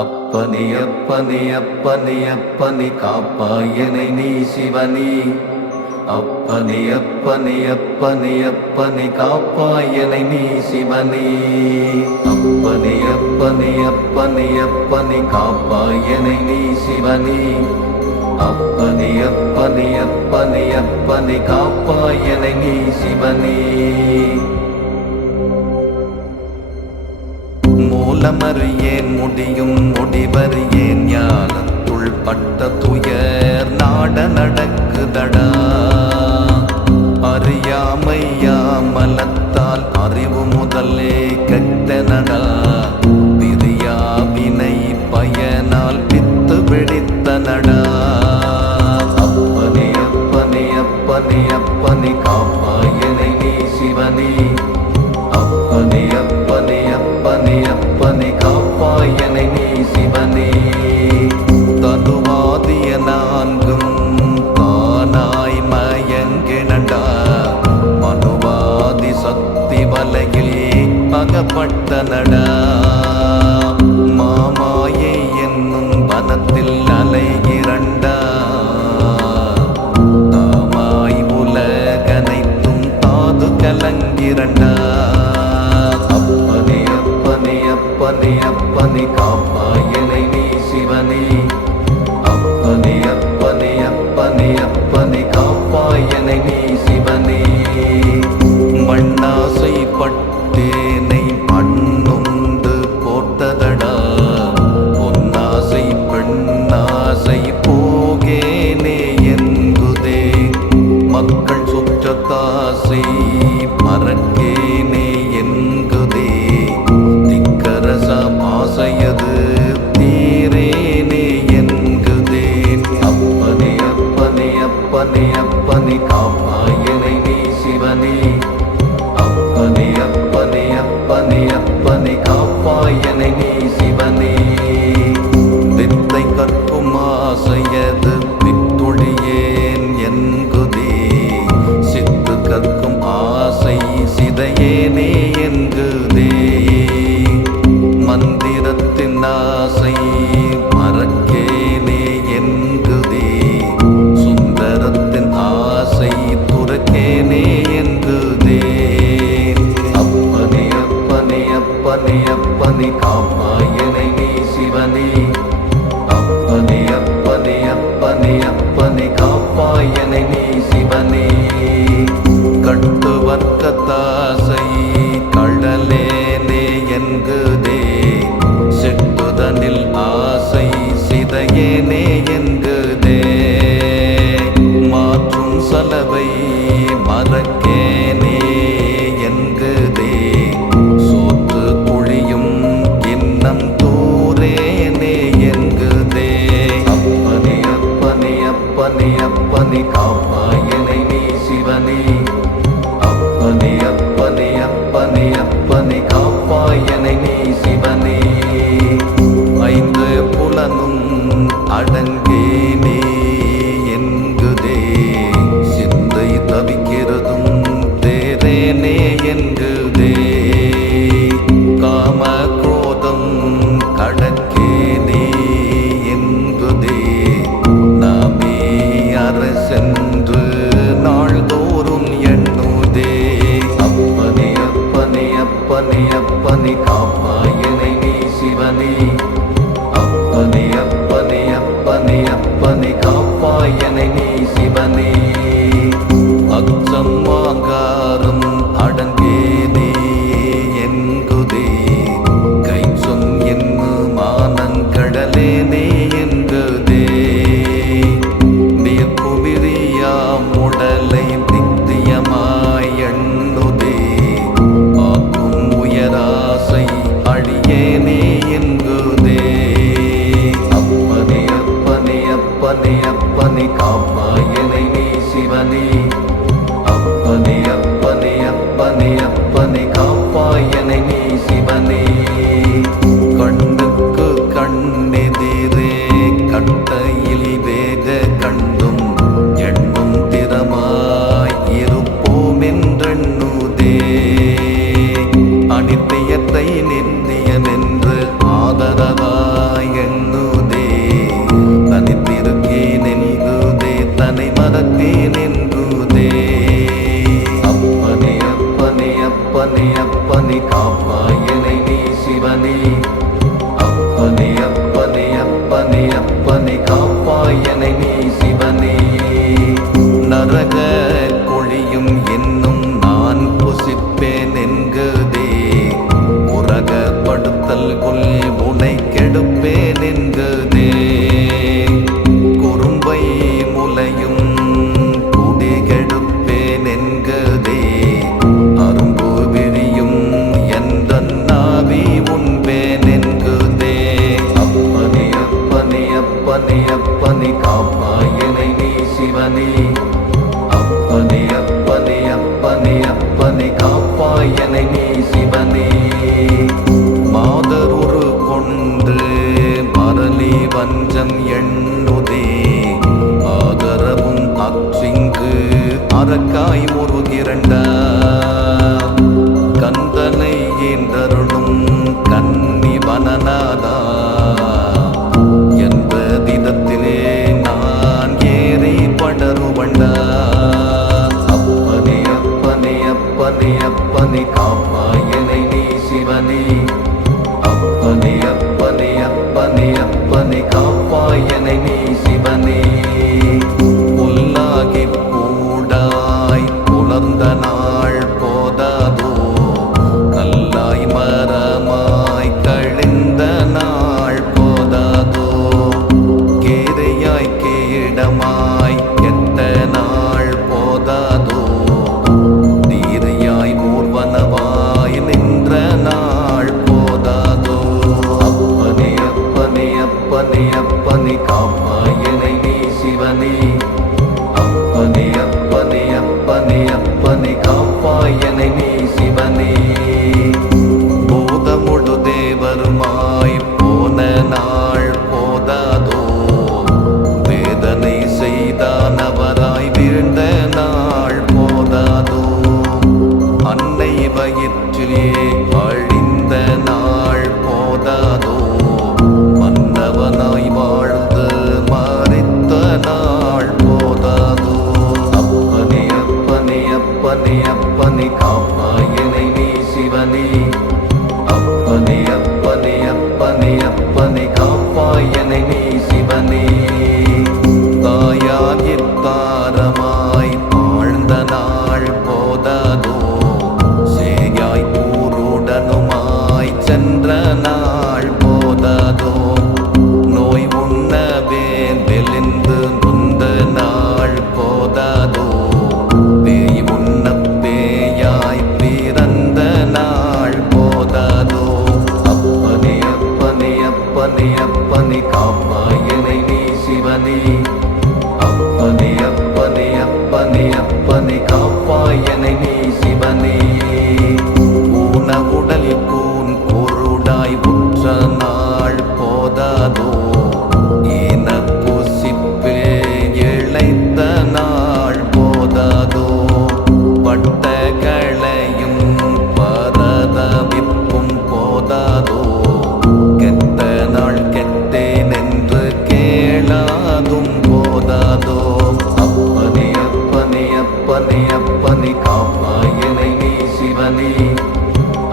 அப்பனே அப்பனே அப்பனே அப்பனே காப்பாயனை நீ சிவனே. அப்பனே அப்பனே அப்பனே அப்பனே காப்பாயனை நீ சிவனே. அப்பனே அப்பனே அப்பனே அப்பனே காப்பாயனை நீ சிவனே. அப்பனே அப்பனே அப்பனே அப்பனே காப்பாயனை நீ சிவனே. மூலமறியேன் முடியும் முடிவறியேன் ஞானத்துள் பட்ட துயர் நாட நடக்குதடா. அறியாமையாமலத்தால் அறிவு முதலே கெட்டனடா. பிரியாவினை பயனால் பித்து பிடித்தனடா. அப்பனே அப்பனே அப்பனே அப்பனே காப்பாயனை நீ சிவனே. அப்பனே அப்பனே அப்பனே அப்பனே காப்பாயனை நீ சிவனே. தனுவாதிய நான்கும் தானாய் மயங்கினடா. மனுவாதி சக்தி வலையில் அகப்பட்டனடா. மாமாயை என்னும் வனத்தில் அலைகிறண்டா. தாமாய் உலகனைத்தும் தாது கலங்கிறண்டா. அப்பனே அப்பனே அப்பனே அப்பனே காப்பாயனை நீ சிவனே. அப்பனே அப்பனே அப்பனே அப்பனே காப்பாயனை நீ சிவனே. மண்ணாசை பட்டேனை மண்ணுண்டு போட்டதடா. பொன்னாசை பெண்ணாசை போகேனே எங்குதே. மக்கள் சுற்றத்தாசை மறக்கேனே என்குதே. திக்கரசம் ஆசையது தீரேனே என்குதே. அப்பனே அப்பனே அப்பனே அப்பனே காப்பாயனை நீ சிவனே. அப்பனே அப்பனே அப்பனே அப்பனே காப்பாயனை நீ சிவனே. வித்தை கற்கும் ஆசையது வித்தொழியேன் என்குதே. சித்து கற்கும் ஆசை சிதையேனே என்குதே. மந்திரத்தின் ஆசை மறக்கேனே என்குதே. சுந்தரத்தின் ஆசை துறக்கேனே என்குதே. அப்பனே அப்பனே அப்பனே அப்பனே காப்பாயனை நீ சிவனே. அப்பனே அப்பனே அப்பனே அப்பனே காப்பாயனை நீ சிவனே. கட்டு வர்க்கத்தாசை கடலேனே என்குதே. செட்டுதனில் ஆசை சிதையேனே என்குதே. மாற்றும் சலவை மறக்கேனே என்குதே. சோற்று குழியும் இன்னம் தூரேனே என்குதே. அப்பனே அப்பனே அப்பனே அப்பனே காப்பாயனை நீ சிவனே. அப்பனே அப்பனே அப்பனே அப்பனே காப்பாயனை நீ சிவனே. ஐந்து புலனும் அடங்கேனே என்குதே. சிந்தை தவிக்கிறதும் தேரேனே என்குதே. காம குரோதம் கடக்கேனே என்குதே. நாமே அரசென்று நாள்தோறும் எண்ணுதே. அப்பனே அப்பனே அப்பனே அப்பனே காப்பாயனை நீ சிவனே. அப்பனே அப்பனே அப்பனே அப்பனே காப்பாயனை நீ சிவனே. அச்சம் ஆங்காரம் அடங்கேனே என்குதே. கை சொன் என்னு மானங்கடலேனே என்குதே. நீர்குவிரியாம் உடலை தித்தியமாய் எண்ணுதே. ஆக்கும் உயராசை அடியேனே என்குதே. அப்பனே அப்பனே அப்பனே அப்பனே காப்பாயனை நீ சிவனே. அப்பனே அப்பனே அப்பனே அப்பனே காப்பாயனை நீ சிவனே. கண்ணுக்கு கண்ணெதிரே கட்டையில் வேக கண்டும் எண்ணும் திறமாய் இருப்போம் என்றெண்ணுதே. அனித்தியத்தை நித்தியனென்று ஆதரவாய் அப்பனே அப்பனே காப்பாயனை நீ சிவனே அப்பனே அப்பனே அப்பனே அப்பனே காப்பாயனை நீ சிவனே நரக கொழியும் என்னும் நான் புசிப்பேன் என்குதே உரகப்படுத்தல் கொல் உனை கெடுப்பேன் என்குதே குறும்பை முலையும் குடி கெடுப்பேன் என்குதே அரும்பு விழியும் என்ற நாவி உண்பேன் என்குதே அப்பனே அப்பனே அப்பனே அப்பனே காப்பாயனை நீ சிவனே அப்பனே அப்பனே அப்பனே அப்பனே காப்பாயனை நீ சிவனே மாதருரு கொண்டு மரளி வஞ்சம் எண்ணுதே ஆதரவும் அச்சிங்கு அரக்காய் முருகிரண்டா கந்தனை ஏந்தருளும் கன்னி வனநாதா என்பதிடத்திலே நான் ஏறி படருவண்டா அப்பனே அப்பனே அப்பனே அப்பனே காப்பாயனை நீ சிவனே அப்பனே அப்பனே அப்பனே அப்பனே காப்பாயனை நீ சிவனே புல்லாகி பூடாய் புலர்ந்த நாள் போதாதோ கல்லாய் மரமாய் கழிந்த நாள் போதாதோ கேதையாய் கேடமாய் கெட்ட நாள் போதாதோ தீரையாய் ஊர்வனவாய் நின்ற நாள் போதாதோ அப்பனே அப்பனே அப்பனே அப்பனே காப்பாயனை நீ சிவனே அப்பனே அப்பனே அப்பனே அப்பனே காப்பாயனை நீ சிவனே போதமுழு தேவருமாய் போன நாள் போதாதோ வேதனை செய்தானவராய் வீழ்ந்த நாள் போதாதோ அன்னை வயிற்றிலே அழிந்த நாள் போதாதோ மன்னவனாய் வாழ்ந்து மறித்த நாள் போதாதோ அப்பனே அப்பனே அப்பனே அப்பனே காப்பாயனை நீ சிவனே அப்பனே அப்பனே அப்பனே அப்பனே காப்பாயனை நீ சிவனே தாயாகித் தாரமாய் ஆழ்ந்த நாள் போதாதோ சேயாய் பூருடனுமாய் சென்ற நாள் போதாதோ நோய் உண்ண வேந்தெளிந்து நொந்த நாள் போதாதோ பேய் உண்ண பேயாய் பிறந்த நாள் போதாதோ அப்பனே அப்பனே அப்பனே அப்பனே காப்பாயனை நீ சிவனே அப்பனே அப்பனே அப்பனே அப்பனே காப்பாயனை நீ சிவனே ஊனவுடல் கூன் பொருடாய் உற்ற நாள் போதாதோ ஈன புசிப்பே இழைத்த நாள் போதாதோ பட்ட களையும் பரதவிப்பும் போதாதோ கெட்ட நாள் கெட்டேன் என்று கேளாதும் போதாதோ அப்பனே அப்பனே அப்பனே அப்பனே காப்பாயனை நீ சிவனே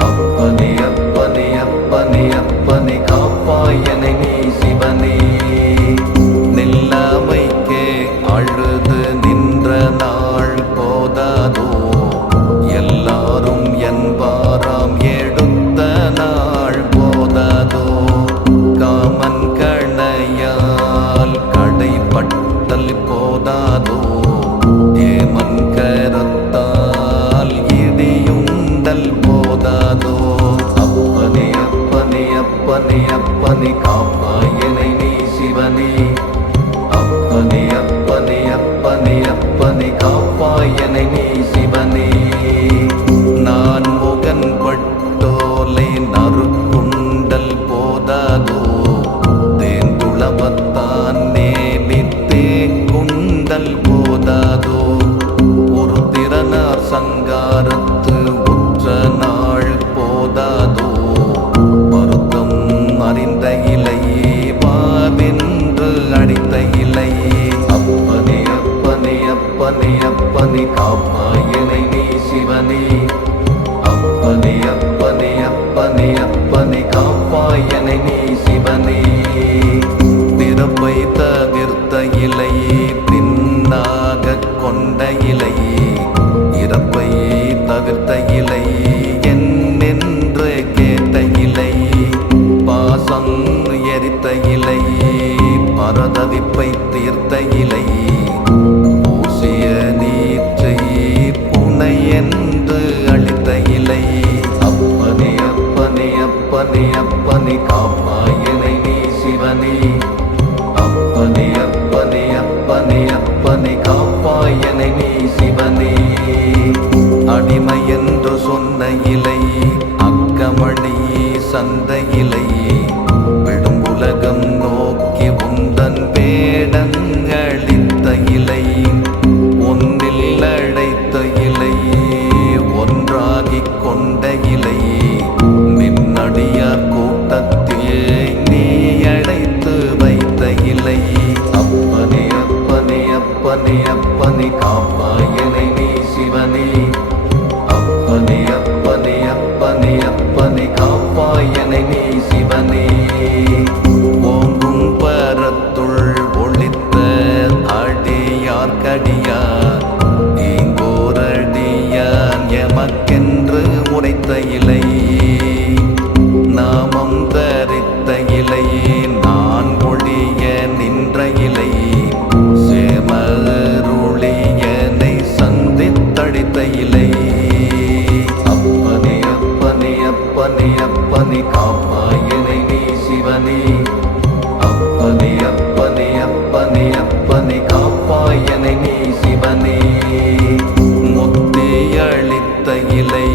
அப்பனே அப்பனே அப்பனே அப்பனே காப்பாயனை நீ சிவனே நில்லாமைக்கே அழுது நின்ற நாள் போதாதோ எல்லாரும் என்பாராம் எடுத்த நாள் போதாதோ காமன் கணையால் கடைப்பட்டல் போதாதோ ஏமன் கரத்தால் இடியுண்டல் போதாதோ அப்பனே அப்பனே அப்பனே அப்பனே காப்பாயனை நீ சிவனே அப்பனே அப்பனே அப்பனே அப்பனே காப்பாயனை நீ சிவனே நான் முகன் பட்டோலை நறுக்குண்டல் போதாதோ தேந்துளவத்தான் நேமித்தே குண்டல் போதாதோ ஒரு திறனார் சங்காரத்து உற்ற நாள் போதாதோ வருத்தம் அறிந்த இலையே வாவென்று அடித்த இலை அப்பனே அப்பனே அப்பனே அப்பனே காப்பாயனை நீ சிவனே அப்பனே தவிர்த்த இலை என்னென்று கேட்ட இலை பாசம் எரித்த இலை பரதவிப்பை தீர்த்த இலை பூசிய நீற்றை புனை என்று அளித்த இலை அப்பனே அப்பனே அப்பனே அப்பனே காப்பாயனை நீ சிவனே அப்பனே அப்பனே அப்பனே அப்பனே காப்பாயனை நீ சிவனே அடிமை என்று சொன்ன இலை அக்கமணி சந்த இலை விடும் உலகம் நோக்கி உந்தன் வேடங்களித்த இலை ஒன்றில் அழைத்த இலை ஒன்றாகிக் கொண்ட இலை நின்னடியார் கூட்டத்தில் நீ அழைத்து வைத்த இலை அப்பனே அப்பனே அப்பனே அப்பனே காப்பாயனை நீ சிவனே அப்பனே அப்பனே அப்பனே அப்பனே காப்பாயனை நீ சிவனே ஓங்கும் பரத்துள் ஒளித்த அடியார்க்கடியார் ஈங்கோரடியான் எமக்கென்று உரைத்த இலை நாமம் தரித்த இலை நான் ஒழிய நின்ற இலை சேமருளியனை சந்தித்தடித்த இலை அப்பனே அப்பனே அப்பனே அப்பனே காப்பாயனை நீ சிவனே அப்பனே அப்பனே அப்பனே அப்பனே காப்பாயனை நீ சிவனே முத்தியளித்த இலை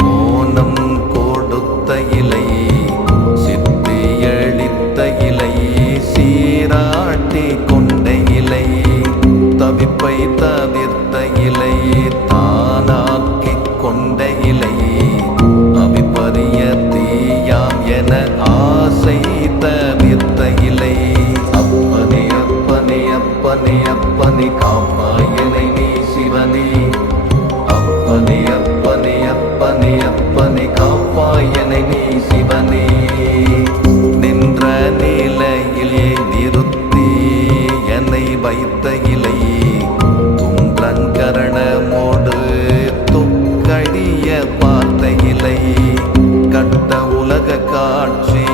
மோனம் கொடுத்த இலை சித்தியளித்த இலை சீராட்டி கொண்ட இலை தவிப்பை தவிர்த்த இலை தானாக்கிக் கொண்ட இலை அவிப்பரிய தீயாம் என ஆசை தவிர்த்த இலை அப்பனே அப்பனே அப்பனே அப்பனே காப்பாயனை நீ சிவனே அப்பனே அப்பனே அப்பனே அப்பனே காப்பாயனை நீ சிவனே நின்ற நிலையில் நிறுத்தி என்னை வைத்த இலை துன்றங்கரணமோடு துக்கழிய பார்த்த இலை கட்ட உலக காட்சி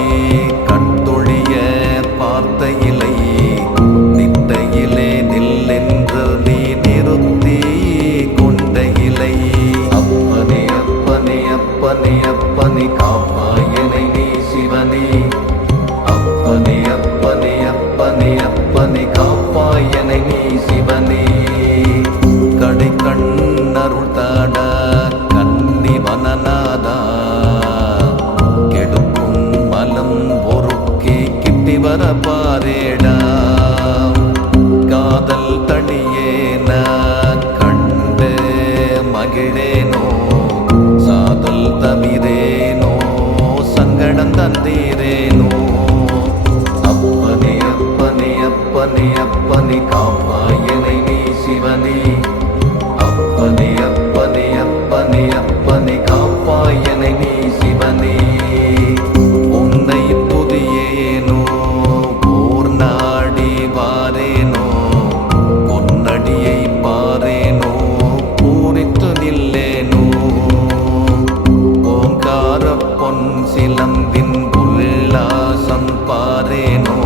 கட்டொழிய பார்த்த இலை நிட்டையிலே நில்லென்று நீ நிறுத்தி கொண்ட இலை அப்பனே அப்பனே அப்பனே அப்பனே காப்பாயனை நீ சிவனே அப்பனே அப்பனே அப்பனே அப்பனே காப்பாயனை நீ சிவனே கடை கண்ணருள் தாட கன்னி வனநாதா கெடுக்கும் மலம் பொறுக்கி கிட்டி வர பாரேடா காதல் தடியேன கண்டு மகிழேனோ சாதல் தவிரேனோ சங்கடம் தந்தீரேனோ அப்பனே அப்பனே அப்பனே அப்பனே காப்பாயனை நீ சிவனே அப்பனே அப்பனே அப்பனே அப்பனே காப்பாயனை நீ சிவனே உன்னை துதியேனோ ஓர் நாடி வாரேனோ பொன்னடியை பாரேனோ பூரித்து நில்லேனோ ஓங்கார பொன் சிலம்பின் உல்லாசம் பாரேனோ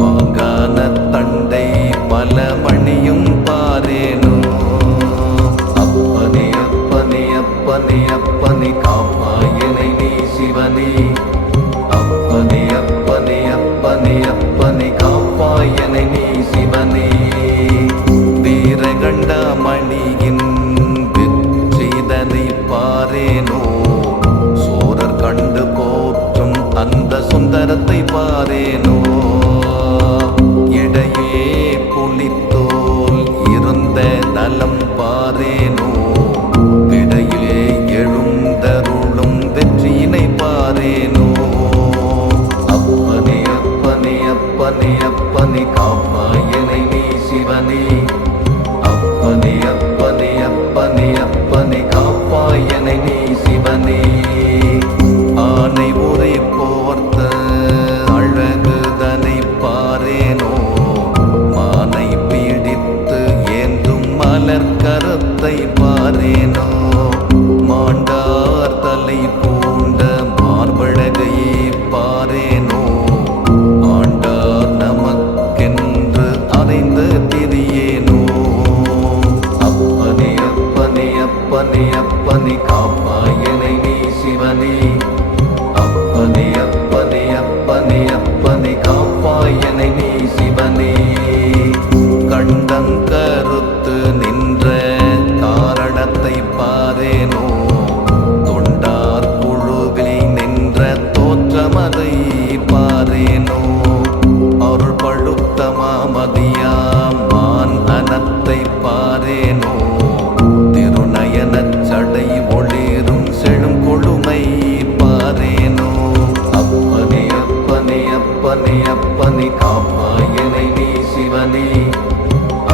பாங்கான தண்டை பல மணியும் பாரேனோ அப்பனே அப்பனே அப்பனே அப்பனே காப்பாயனை நீ சிவனே அப்பனே அப்பனே அப்பனே அப்பனே காப்பாயனை நீ சிவனே வீரகண்ட மணியின் வெற்றிதனை பாரேனோ சூரர் கண்டு போற்றும் அந்த சுந்தரத்தை பாரேனோ இடையே புலித்தோல் இருந்த நலம் பாரேனோ இடையிலே எழும் அப்பனே காப்பாயனை நீ சிவனே. அப்பனே அப்பனே அப்பனே அப்பனே காப்பாயனை நீ சிவனே. கண்டம் கருத்து நின்ற காரணத்தை பாரேனோ, தொண்டார் குழுவில் நின்ற தோற்றமதை பாரேனோ. அருள் பழுத்த மாமதியாமான் அனத்தை பாரேனோ, திருநயனச் சடை ஒளிரும் செழும் கொழுமை பாரேனோ. அப்பனே அப்பனே அப்பனே அப்பனே காப்பாயனை நீ சிவனே.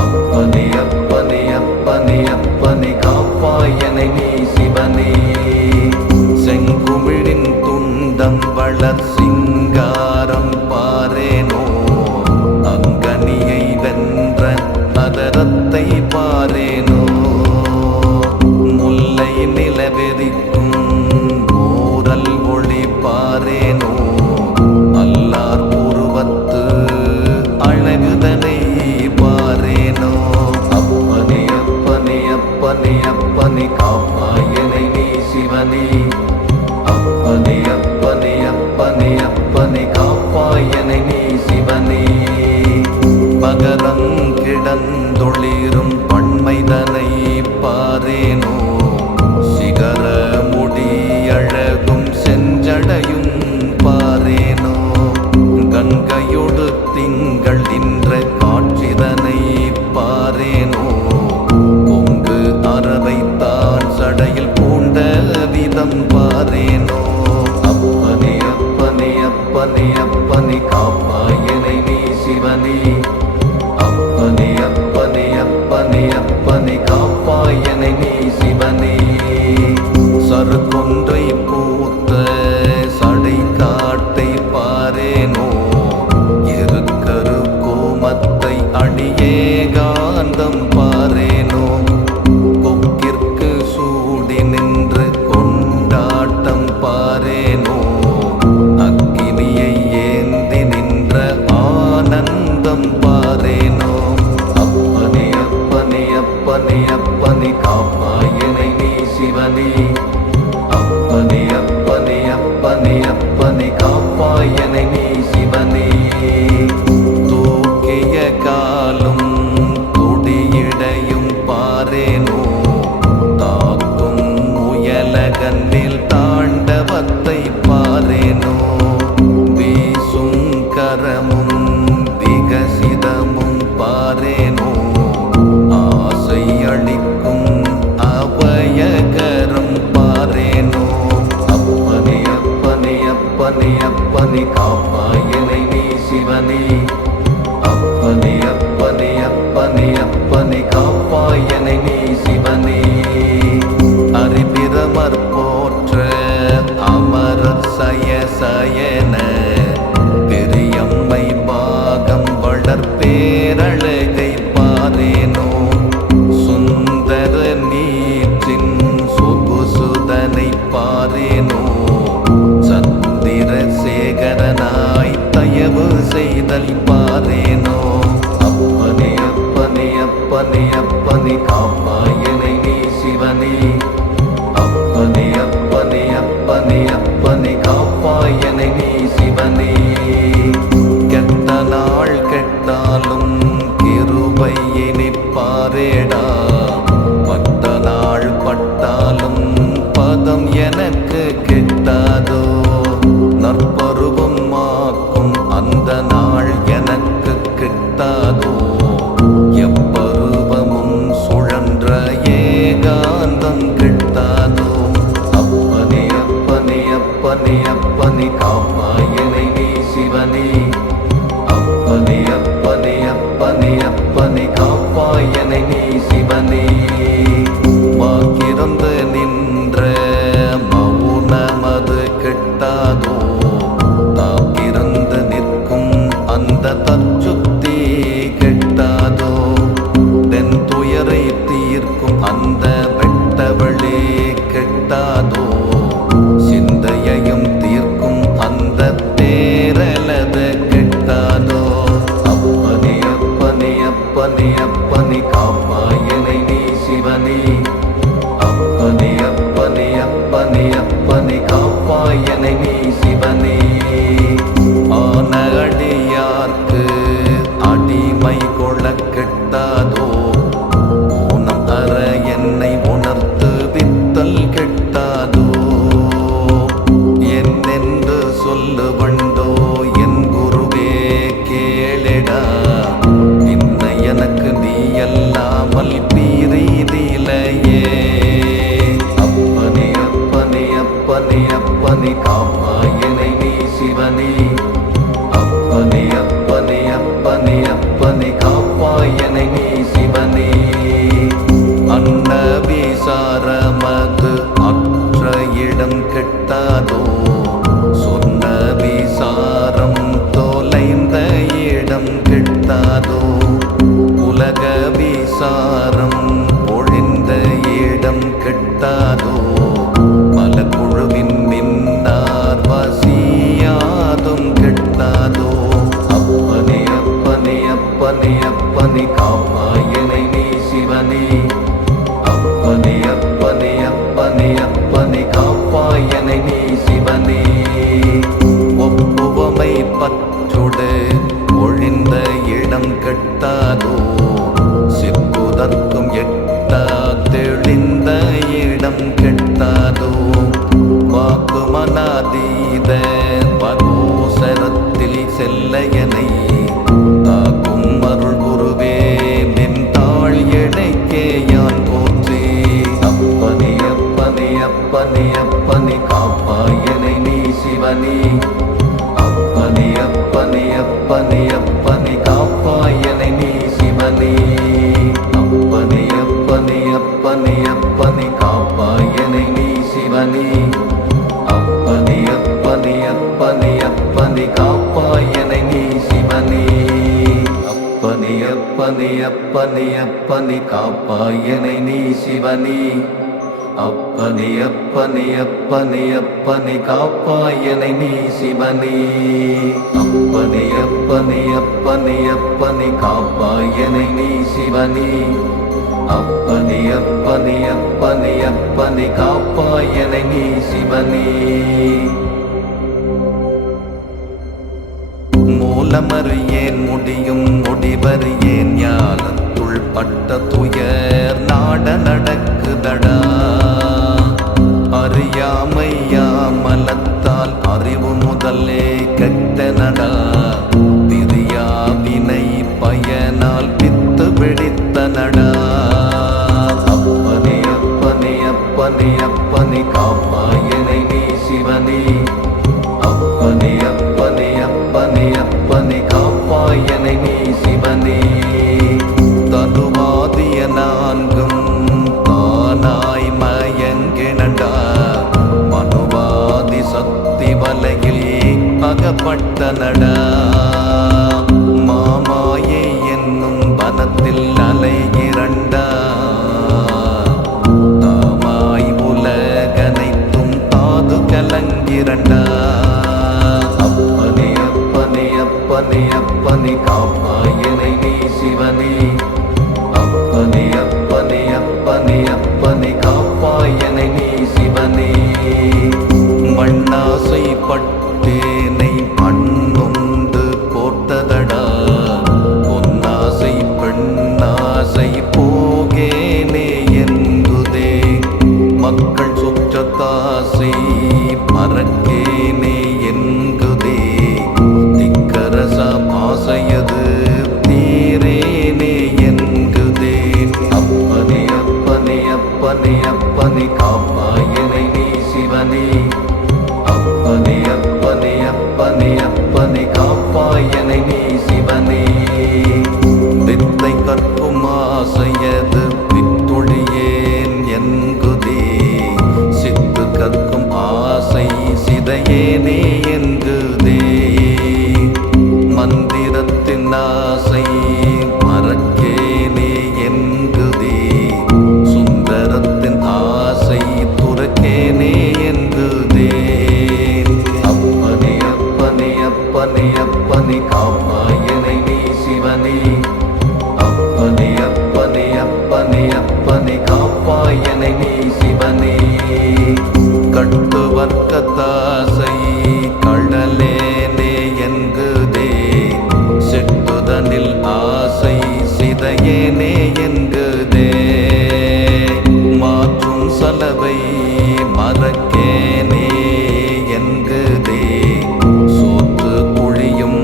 அப்பனே அப்பனே அப்பனே அப்பனே காப்பாயனை நீ சிவனே. செங்குமிழின் துண்டம் வளர் சிங்காரம் பாரேனோ, அங்கனியை வென்ற அதரத்தை பாரேனோ. முல்லை நிலவெறிக்கும் மூரல் ஒளி பாரேனோ, அல்லார் உருவத்து அழகுதனை பாரேனோ. அப்பனே அப்பனே அப்பனே அப்பனே காப்பாயனை நீ சிவனே. அப்பனே அப்பனே அப்பனே அப்பனே காப்பாயனை நீ சிவனே. மகரம் கிடந்தொளிரும் பண்மைதனை பாரேனோ, சிகர முடி அழகும் செஞ்சடையும் பாரேனோ. கங்கையொடு திங்கள் நின்ற காட்சிதனை பாரேனோ, பொங்கு அறவைத்தான் சடையில் பூண்ட விதம் பாரேனோ. அப்பனே அப்பனே அப்பனே அப்பனே காப்பாயனை நீ சிவனே. அப்பனே அப்பனே அப்பனே அப்பனே காப்பாயனை நீ சிவனே. சருக்கொன்றை பூத்த சடை காட்டை பாரேனோ, இருக்கரு கோமத்தை அடியே காந்தம் பாரேனோ. கொக்கிற்கு சூடி நின்று கொண்டாட்டம் பாரேனோ, அக்கினியை ஏந்தி நின்ற ஆனந்தம் பாரேனோ. அப்பனே அப்பனே அப்பனே அப்பனே காப்பாயனை நீ சிவனே. அப்பனே அப்பனே அப்பனே அப்பனே காப்பாயனை நீ சிவனே. தூக்கிய காலும் துடியிடையும் பாரேனோ, தாக்கும் முயலகன்னில் தாண்டவத்தை பாரேனோ. வீசும் கரமும் விகசிதமும் பாரேனோ, ஆசை அளிக்கும் அபயகரம் பாரேனோ. அப்பனே அப்பனே அப்பனே அப்பனே காப்பாயனை நீ சிவனே. அப்பனே அப்பனே அப்பனே அப்பனே காப்பாயனை நீ சிவனே. அறிபிரமர் போற்ற அமரர் சய சயன, பெரியம்மை பாகம் வளர்பேரழகை பாரேனோ. சுந்தர நீற்றின் சொகுசுதனை பாரேனோ, சந்திர சேகரனாய் தயவு செய்தல் பாரேனோ. அப்பனே அப்பனே அப்பனே அப்பனே காப்பாயனை நீ சிவனே. அப்பனே அப்பனே அப்பனே அப்பனே காப்பாயனை நீ சிவனே. கெட்ட நாள் கெட்டாலும் கிருபை இனிப்பாரேடா, பட்ட நாள் பட்டாலும் பதம் எனக்கு கிட்டாதோ. நற்பருவம் ஆக்கும் அந்த நாள் எனக்கு கிட்டாதோ, எப்பருவமும் சுழன்ற ஏகாந்தம் கிட்டாதோ. அப்பனே அப்பனே அப்பனே அப்பனே காப்பாயனை நீ சிவனே. அப்பனே அப்பனே அப்பனே அப்பனே காப்பாயனை நீ சிவனே. வாக்கிறந்து நின்ற மௌனமது கிட்டாதோ, தாக்கிறந்து நிற்கும் அந்த தற்சுத்தி கிட்டாதோ. தென் துயரை தீர்க்கும் அந்த வெட்டவழி கிட்டாதோ, சிந்தையையும் தீர்க்கும் அந்த தேரலது கிட்டாதோ. அப்பனே அப்பனே அப்பனே அப்பனே காப்பாயனை நீ சிவனே. அப்பனே கெட்டாதோ சொன்ன விசாரம் தொலைந்த இடம் கெட்டாதோ உலக விசாரம் பொழிந்த இடம் கெட்டாதோ பல குழுவின் நின்னார் வசியாதும் கெட்டாதோ அப்பனே அப்பனே அப்பனே அப்பனே காப்பாயனை நீ சிவனே அப்பனே அப்பனே அப்பனே அப்பனே காப்பாயனை நீ சிவனே ஒப்புவமை பற்றொடு ஒழிந்த இடம் கெட்டாதோ சிற்புதற்கும் எட்டா தெளிந்த இடம் கெட்டாதோ வாக்கு மனாதீத பகோசரத்தில் செல்லையனை தாக்கும் அருள் குருவே நின்றாள் எடைக்கே யான் போற்றே அப்பனே அப்பனே அப்பனே அப்பனே காப்பாயனை நீ சிவனே அப்பனே அப்பனே அப்பனே அப்பனே காப்பாயனை நீ சிவனே அப்பனே அப்பனே அப்பனே அப்பனே காப்பாயனை நீ சிவனே அப்பனே அப்பனே அப்பனே அப்பனே காப்பாயனை நீ சிவனே அப்பனே அப்பனே அப்பனே அப்பனே காப்பாயனை நீ சிவனே அப்பனே அப்பனே அப்பனே அப்பனே காப்பாயனை நீ சிவனே அப்பனே அப்பனே அப்பனே அப்பனே காப்பாயனை நீ சிவனே அப்பனே அப்பனே அப்பனே அப்பனே காப்பாயனை நீ சிவனே மூலமறியேன் முடியும் முடிவறியேன் ஞானத்துள் பட்ட துயர் நாட நடக்குதடா அறியாமையாமலத்தால் அறிவு முதலே கெட்டனடா திரியாவினை பயனால் பித்து பிடித்தனடா அப்பனே அப்பனே அப்பனே அப்பனே காப்பாயனை நீ சிவனே அப்பனே அப்பனே அப்பனே அப்பனே காப்பாயனை நீ சிவனே தனுவாதிய நான்கும் தானாய் மயங்கினடா மனுவாதி சக்தி வலையில் அகப்பட்டனடா மாமாயை என்னும் வனத்தில் அலைகிறண்டா தாமாய் உலகனைத்தும் தாது கலங்கிறண்டா அப்பனே அப்பனே அப்பனே அப்பனே காப்பாயனை நீ சிவனே அப்பனே அப்பனே அப்பனே அப்பனே காப்பாயனை நீ சிவனே மண்ணாசை பட்டேனை மண்ணுண்டு போட்டதடா பொன்னாசை பெண்ணாசை போகேனே என்றுதே மக்கள் சுற்றத்தாசை மறக்கேனே என்குதே திக்கரச ஆசையது தீரேனே என்குதே அப்பனே அப்பனே அப்பனே அப்பனே காப்பாயனை நீ சிவனே அப்பனே அப்பனே அப்பனே அப்பனே காப்பாயனை நீ சிவனே வித்தை கற்கும் ஆசையது வித்தொழியேன் என்குதே சித்து கற்கும் ஆசை சிதையேனே என்குதே மந்திரத்தின் ஆசை மறக்கேனே என்குதே சுந்தரத்தின் ஆசை துறக்கேனே என்குதே அப்பனே அப்பனே அப்பனே அப்பனே காப்பாயனை நீ சிவனே அப்பனே அப்பனே அப்பனே அப்பனே காப்பாயனை நீ சிவனே கட்டு வர்க்கத்தாசை கடலேனே என்குதே செட்டுதனில் ஆசை சிதையேனே என்குதே மாற்றும் சலவை மறக்கேனே என்குதே சோற்று குழியும்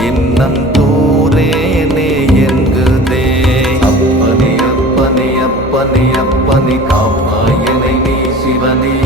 கிண்ணம் தூரேனே என்குதே அப்பனே அப்பனே அப்பனே அப்பனே காப்பாயனை நீ சிவனே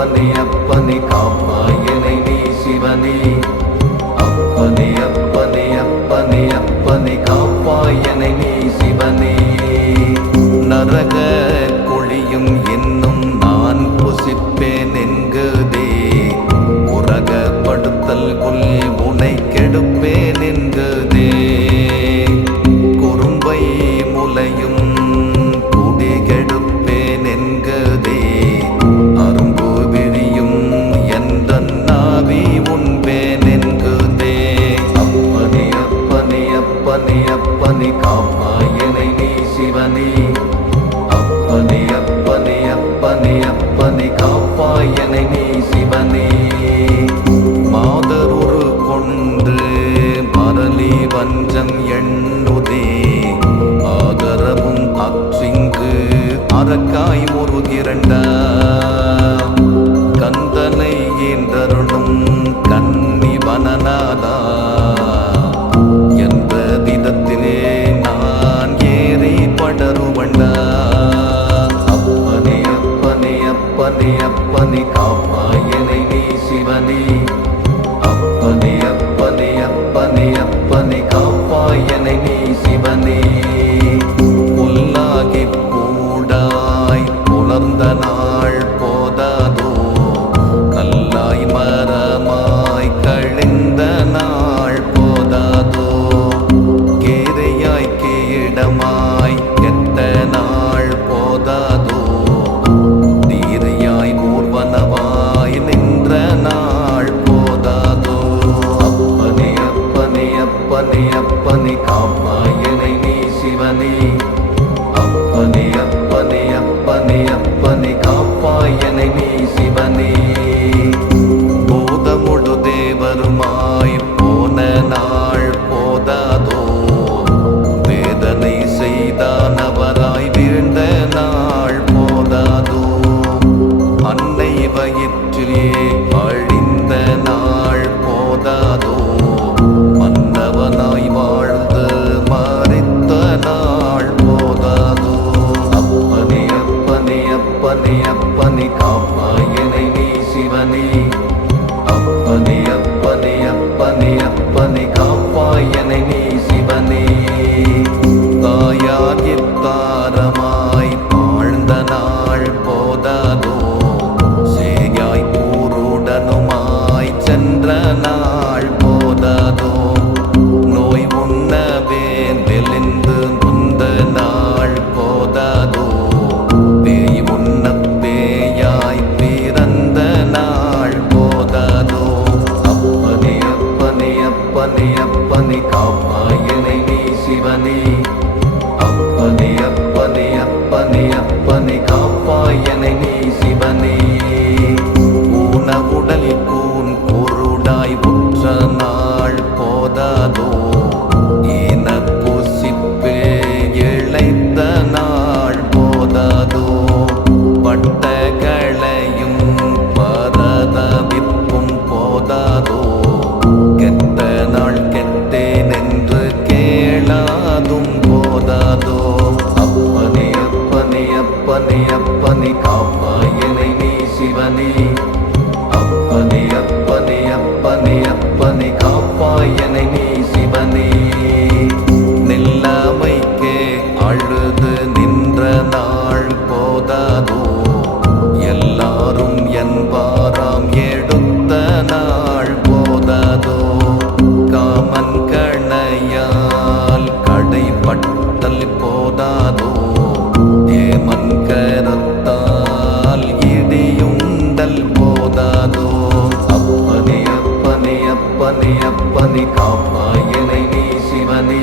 அப்பனே அப்பனே காப்பாயனை நீ சிவனே அப்பனே அப்பனே அப்பனே அப்பனே காப்பாயனை நீ சிவனே நரக கொழியும் என்னும் நான் புசிப்பேன் என்குதே உரகப்படுத்தல் கொல் உனை கெடுப்பேன் என்குதே குறும்பை முலையும் குடி கெடுப்பேன் என்குதே அரும்பு விழியும் என்ற நாவி உண்பேன் என்குதே அப்பனே அப்பனே அப்பனே அப்பனே காப்பாயனை நீ சிவனே அப்பனே அப்பனே அப்பனே அப்பனே காப்பாயனை நீ சிவனே மாதருரு கொண்டு மரளி வஞ்சம் எண்ணுதே ஆதரவும் அச்சிங்கு அரக்காய் முருகிரண்ட கந்தனை ஏந்தருளும் கன்னி வனநாதா என்ற தினத்திலே நான் ஏறி படருவண்டா அப்பனே அப்பனே அப்பனே அப்பனே காப்பாயனை நீ சிவனே அப்பனே அப்பனே அப்பனே அப்பனே காப்பாயனை நீ சிவனே புல்லாகி பூடாய் புலர்ந்த நாள் போதாதோ கல்லாய் மரமாய் கழிந்த நாள் போதாதோ கேரையாய் கீடமாய் கெட்ட நாள் போதாதோ தீரையாய் ஊர்வனவாய் நின்ற நாள் போதாதோ அப்பனே அப்பனே அப்பனே அப்பனே காப்பாயனை நீ சிவனே அப்பனே அப்பனே அப்பனே அப்பனே காப்பாயனை நீ சிவனே போதமுடு தேவருமாய் போன நாள் போதாதோ வேதனை செய்தானவராய் வீழ்ந்த நாள் போதாதோ அன்னை வயிற்றிலே அழிந்த நாள் போதாதோ மன்னவனாய் வாழ்ந்து மறித்த நாள் போதாதோ அப்பனே அப்பனே அப்பனே அப்பனே காப்பாயனை நீ சிவனே அப்பனே அப்பனே அப்பனே அப்பனே காப்பாயனை நீ சிவனே தாயாகித் தாரமாய் ஆழ்ந்த நாள் போதாதோ சேயாய் பூருடனுமாய் சென்ற நாள் போதாதோ நோய் உண்ணவே தெளிந்து நொந்த நாள் போதாதோ பேய் உண்ண பேயாய் பிறந்த நாள் போதாதோ அப்பனே அப்பனே அப்பனே அப்பனே காப்பாயனை நீ சிவனே அப்பனே அப்பனே அப்பனே அப்பனே காப்பாயனை நீ சிவனே ஊனவுடல் கூன் குருடாய் உற்ற நாள் போதாதோ ஈன புசிப்பே இழைத்த நாள் போதாதோ பட்டகளையும் பரதவிப்பும் போதாதோ கெட்ட நாள் கெட்டேன் என்று கேளாதும் போதாதோ அப்பனே அப்பனே அப்பனே அப்பனே காப்பாயனை நீ சிவனே அப்பனே அப்பனே அப்பனே அப்பனே காப்பாயனை நீ சிவனே நில்லாமைக்கே அழுது நின்ற நாள் போதாதோ எல்லாரும் என்பாராம் எடுத்த நாள் போதாதோ காமன் கணையால் கடைப்பட்டல் போதாதோ ஏமன் கரத்தால் இடியுண்டல் போதாதோ அப்பனே அப்பனே அப்பனே அப்பனே காப்பாயனை நீ சிவனே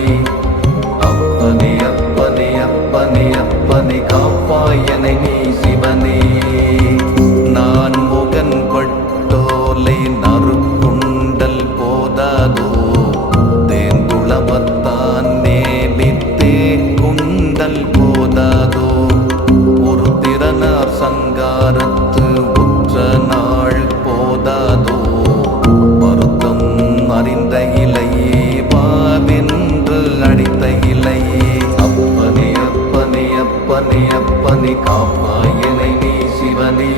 அப்பனே அப்பனே அப்பனே அப்பனே காப்பாயனை நீ சிவனே நான் முகன் பட்டோலை நறுக்குண்டல் போதாதோ தேந்துளவத்தான் நேமித்தே குண்டல் போதாதோ ஒரு திறனார் சங்காரத்து உற்ற நாள் போதாதோ வருத்தம் அறிந்த இலை வாவென்று அடித்த இலை அப்பனே அப்பனே அப்பனே அப்பனே காப்பாயனை நீ சிவனே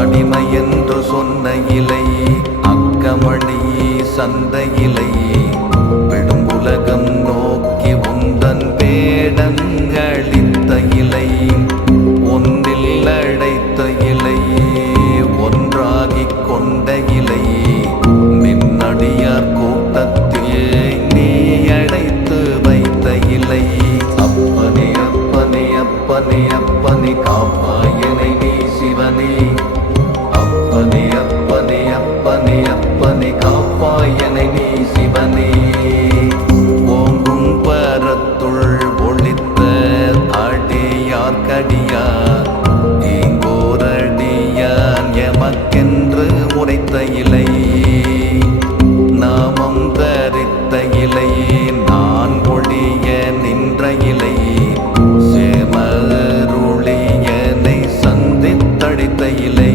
அடிமை என்று சொன்ன இலை அக்கமணி சந்தையிலை விடும் உலகம் நோக்கி உந்தன் பேடங்களித்த இலை ஒன்றில் அழைத்த இலை ஒன்றாகிக் கொண்ட இலை நின்னடியார் கூட்டத்தில் நீ அழைத்து வைத்த இலை அப்பனே அப்பனே அப்பனே அப்பனே காப்பாயனை நீ சிவனே அப்பனே அப்பனே அப்பனே அப்பனே காப்பாயனை நீ சிவனே ஓங்கும் பரத்துள் ஒளித்த அடியார் கடியார் ஈங்கோரடியான் எமக்கென்று உரைத்த இலை நாமம் தரித்த இலை நான் ஒழிய நின்ற இலை சேமருளியனை சந்தித்தடித்த இலை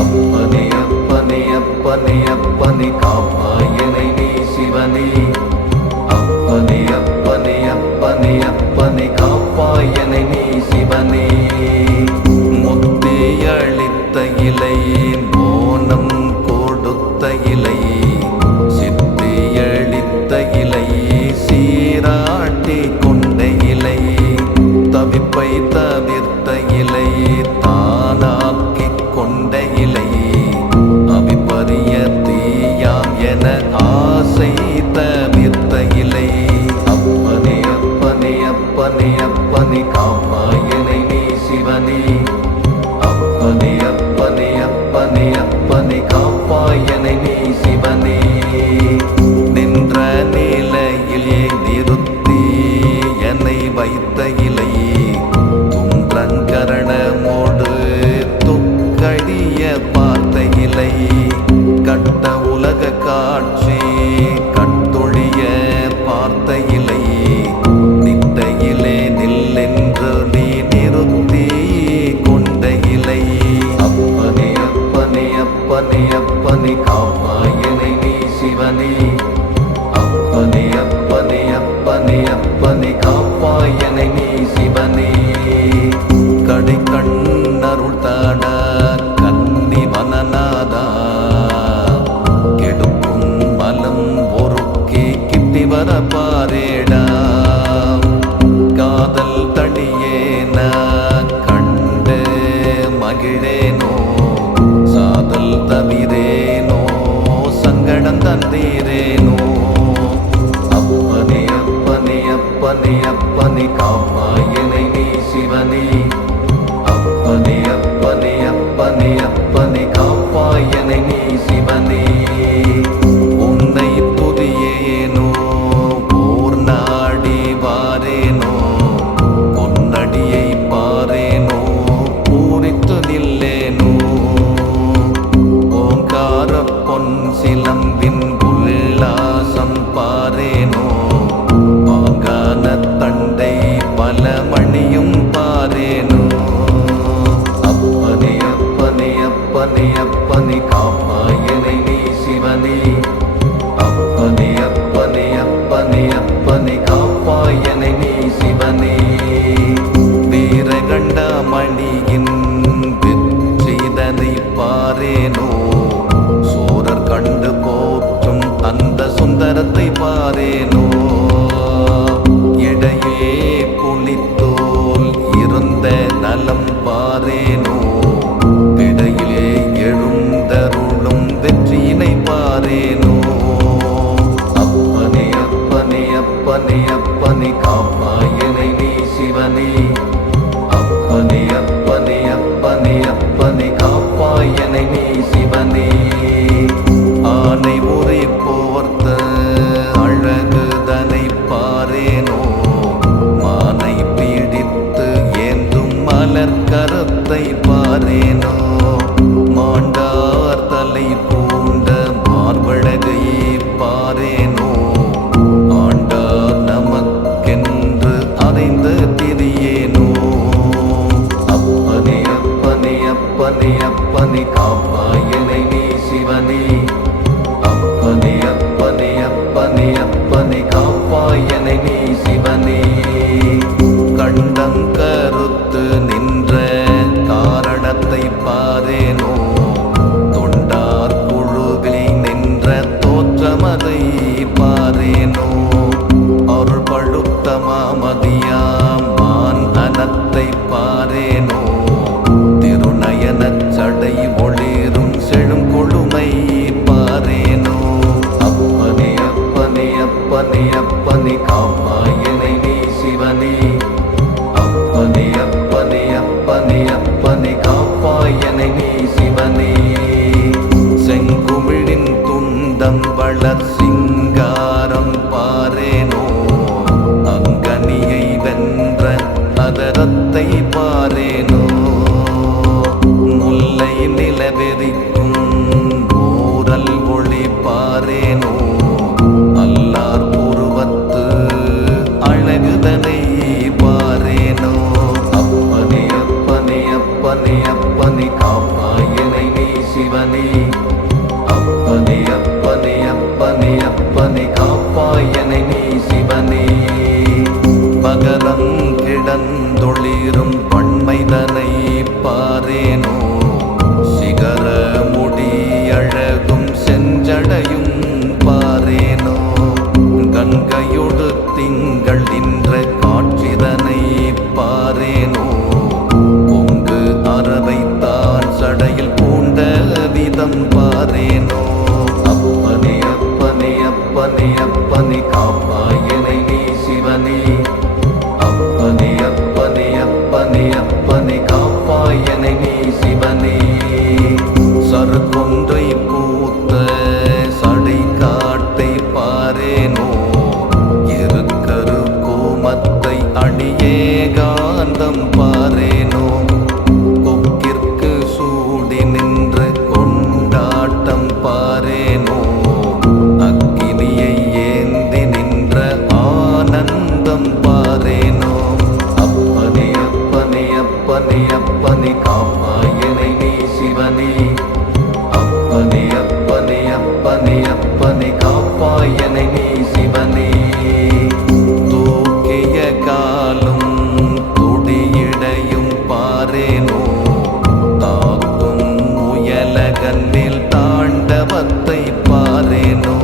அப்பனே அப்பனே அப்பனே அப்பனே காப்பாயனை நீ சிவனே அப்பனே அப்பனே அப்பனே அப்பனே காப்பாயனை நீ சிவனே முத்தியளித்த இலை மோனம் கொடுத்த இலை சித்தியளித்த இலை சீராட்டி கொண்ட இலை தவிப்பை தவிர்த்த இலை தானாக்கிக் கொண்ட இலை அபிப்பரிய தீயாம் என ஆசை தவிர்த்த இலை அப்பனே அப்பனே அப்பனே அப்பனே காப்பாயனை நீ சிவனே அப்பனே அப்பனே அப்பனே அப்பனே காப்பாயனை நீ சிவனே நின்ற நிலையில் நிறுத்தி என்னை வைத்த இலை துன்றங்கரணமோடு துக்கடிய பார்த்த இலை கட்ட உலக காட்சி கட்டொழிய பார்த்த இலை நிட்ட இலை நில்லென்று நீ நிறுத்தி கொண்ட இலை அப்பனே அப்பனே அப்பனே அப்பனே காப்பாயனை நீ சிவனே அப்பனே அப்பனே அப்பனே அப்பனே காப்பாயனை நீ சிவனே கடை கண்ணருள் தாட கன்னி வனநாதா கெடுக்கும் மலம் பொறுக்கி கிட்டி வர பாரேடா காதல் தடியேன கண்டு மகிழேனோ சாதல் தவிரேனோ சங்கடம் தந்தீரேனோ அப்பனே அப்பனே அப்பனே அப்பனே காப்பாயனை நீ சிவனே அப்பனே அப்பனே அப்பனே அப்பனே காப்பாயனை நீ சிவனே உன்னை துதியேனோ ஓர் நாடி வாரேனோ பொன்னடியை பாரேனோ பூரித்து நில்லேனோ ஓங்கார பொன் சிலம்பின் உல்லாசம் பாரேனோ பாங்கான தண்டை பல மணியும் பாரேனோ அப்பனே அப்பனே அப்பனே அப்பனே காப்பாயனை நீ சிவனே அப்பனே அப்பனே அப்பனே அப்பனே காப்பாயனை நீ சிவனே வீரகண்டமணியின் வெற்றிதனை பாரேனோ சோரர் கண்டு போற்றும் அந்த சுந்தரத்தை பாரேனோ இடையே புலித்தோல் இருந்த நலம் பாரேனோ இடையிலே எழுந்தருளும் வெற்றியினை பாரேனோ அப்பனே அப்பனே அப்பனே அப்பனே காப்பாயனை நீ சிவனே அப்பனே அப்பனே அப்பனே அப்பனே காப்பாயனை நீ சிவனே ஆனை உரை போர்த்த அழகுதனை பாரேனோ மானை பீடித்து ஏந்தும் மலர் கரத்தை பாரேனோ மாண்டார் தலை பூண்ட மார்பழகை பாரேனோ ஆண்டார் நமக்கென்று அறைந்த திரியேனோ அப்பனே அப்பனே அப்பனே அப்பனே காப்பாயனை நீ சிவனே அப்பனே அப்பனே அப்பனே அப்பனே காப்பாயனை நீ சிவனே கண்டம் கருத்து நின்ற காரணத்தை பாரேனோ தொண்டார் குழுவில் நின்ற தோற்றமதை பாரேனோ அருள் பழுத்த மாமதியாம் மான் அனத்தை பாரேனோ திருநயனச் சடை ஒளிரும் செழும் கொழுமை பாரேனோ அப்பனே அப்பனே அப்பனே அப்பனே காப்பாயனை நீ சிவனே அப்பனே அப்பனே அப்பனே அப்பனே காப்பாயனை நீ சிவனே செங்குமிழின் துண்டம் வளர் சிங்காரம் பாரேனோ அங்கனியை வென்ற அதரத்தை பாரேனோ முல்லை நிலவெறிக்கும் ஊரல் ஒளி பாரேனோ அல்லார் உருவத்து அழகுதனை பாரேனோ அப்பனே அப்பனே அப்பனே அப்பனே காப்பாயனை நீ சிவனே அப்பனே அப்பனே அப்பனே அப்பனே காப்பாயனை நீ சிவனே பகரம் கிடந்தொளிரும் பண்மைதனை பாரேனோ சிகர முடி அழகும் செஞ்சடையும் பாரேனோ கங்கையொடு திங்கள் நின்ற காட்சிதனை பாரேனோ பொங்கு அறவைத்தான் சடையில் பூண்ட விதம் பாரேனோ அப்பனே அப்பனே அப்பனே அப்பனே காப்பாயனை நீ சிவனே அப்பனே அப்பனே அப்பனே அப்பனே காப்பாயனை நீ சிவனே சருகொன்றை பூத்த சடை காட்டை பாரேனோ இருக்கரு கோமத்தை அடியே காந்தம் பாரேனோ கொக்கிற்கு சூடி நின்று கொண்டாட்டம் பாரேனோ அக்கினியை ஏந்தி நின்ற ஆனந்தம் பாரேனோ அப்பனே அப்பனே அப்பனே அப்பனே காப்பாயனை நீ சிவனே அப்பனே அப்பனே அப்பனே அப்பனே காப்பாயனை நீ சிவனே தூக்கிய காலும் துடியிடையும் பாரேனோ தாக்கும் முயலகன்னில் தாண்டவத்தை பாரேனோ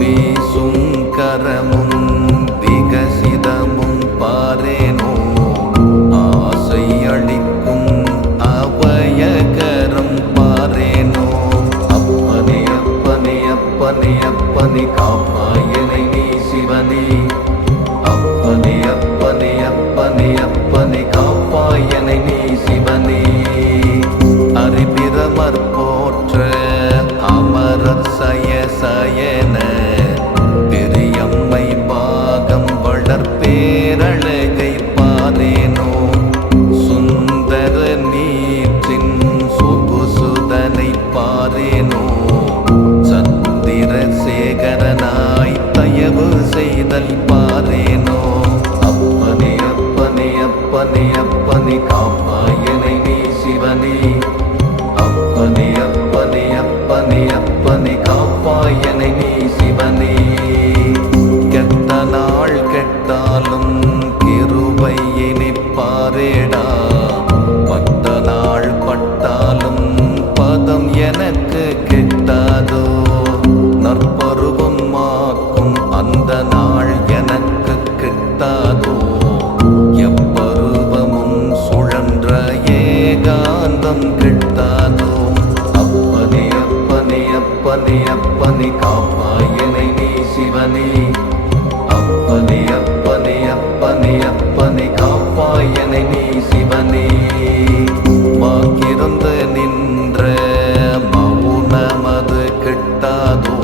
வீசும் கரமும் விகசிதமும் பாரேனோ ஆசை அளிக்கும் அபயகரம் பாரேனோ அப்பனே அப்பனே அப்பனே அப்பனே காப்பாயனை நீ சிவனே அப்பனே அப்பனே அப்பனே அப்பனே காப்பாயனை நீ சிவனே அறிபிரமர் போற்ற அமரர் சய சயன பெரியம்மை பாகம் வளர்பேரழகை பாரேனோ சுந்தர நீற்றின் சொகுசுதனை பாரேனோ சந்திர சேகரனாய் தயவு செய்தல் பாரேனோ அப்பனே அப்பனே அப்பனே அப்பனே காப்பாயனை நீ சிவனே அப்பனே அப்பனே அப்பனே அப்பனே காப்பாயனை நீ சிவனே கெட்ட நாள் கெட்டாலும் கிருபையினை பாரேடா பட்ட நாள் பட்டாலும் பதம் எனக்கு கெட்டாதோ நற்பருவம் மாக்கும் அந்த நாள் எனக்கு கிட்டாதோ எப்பருவமும் சுழன்ற ஏகாந்தம் கிட்டாதோ அப்பனே அப்பனே அப்பனே அப்பனே காப்பாயனை நீ சிவனே அப்பனே அப்பனே அப்பனே அப்பனே காப்பாயனை நீ சிவனே வாக்கிறந்த நின்ற மௌனமது கிட்டாதோ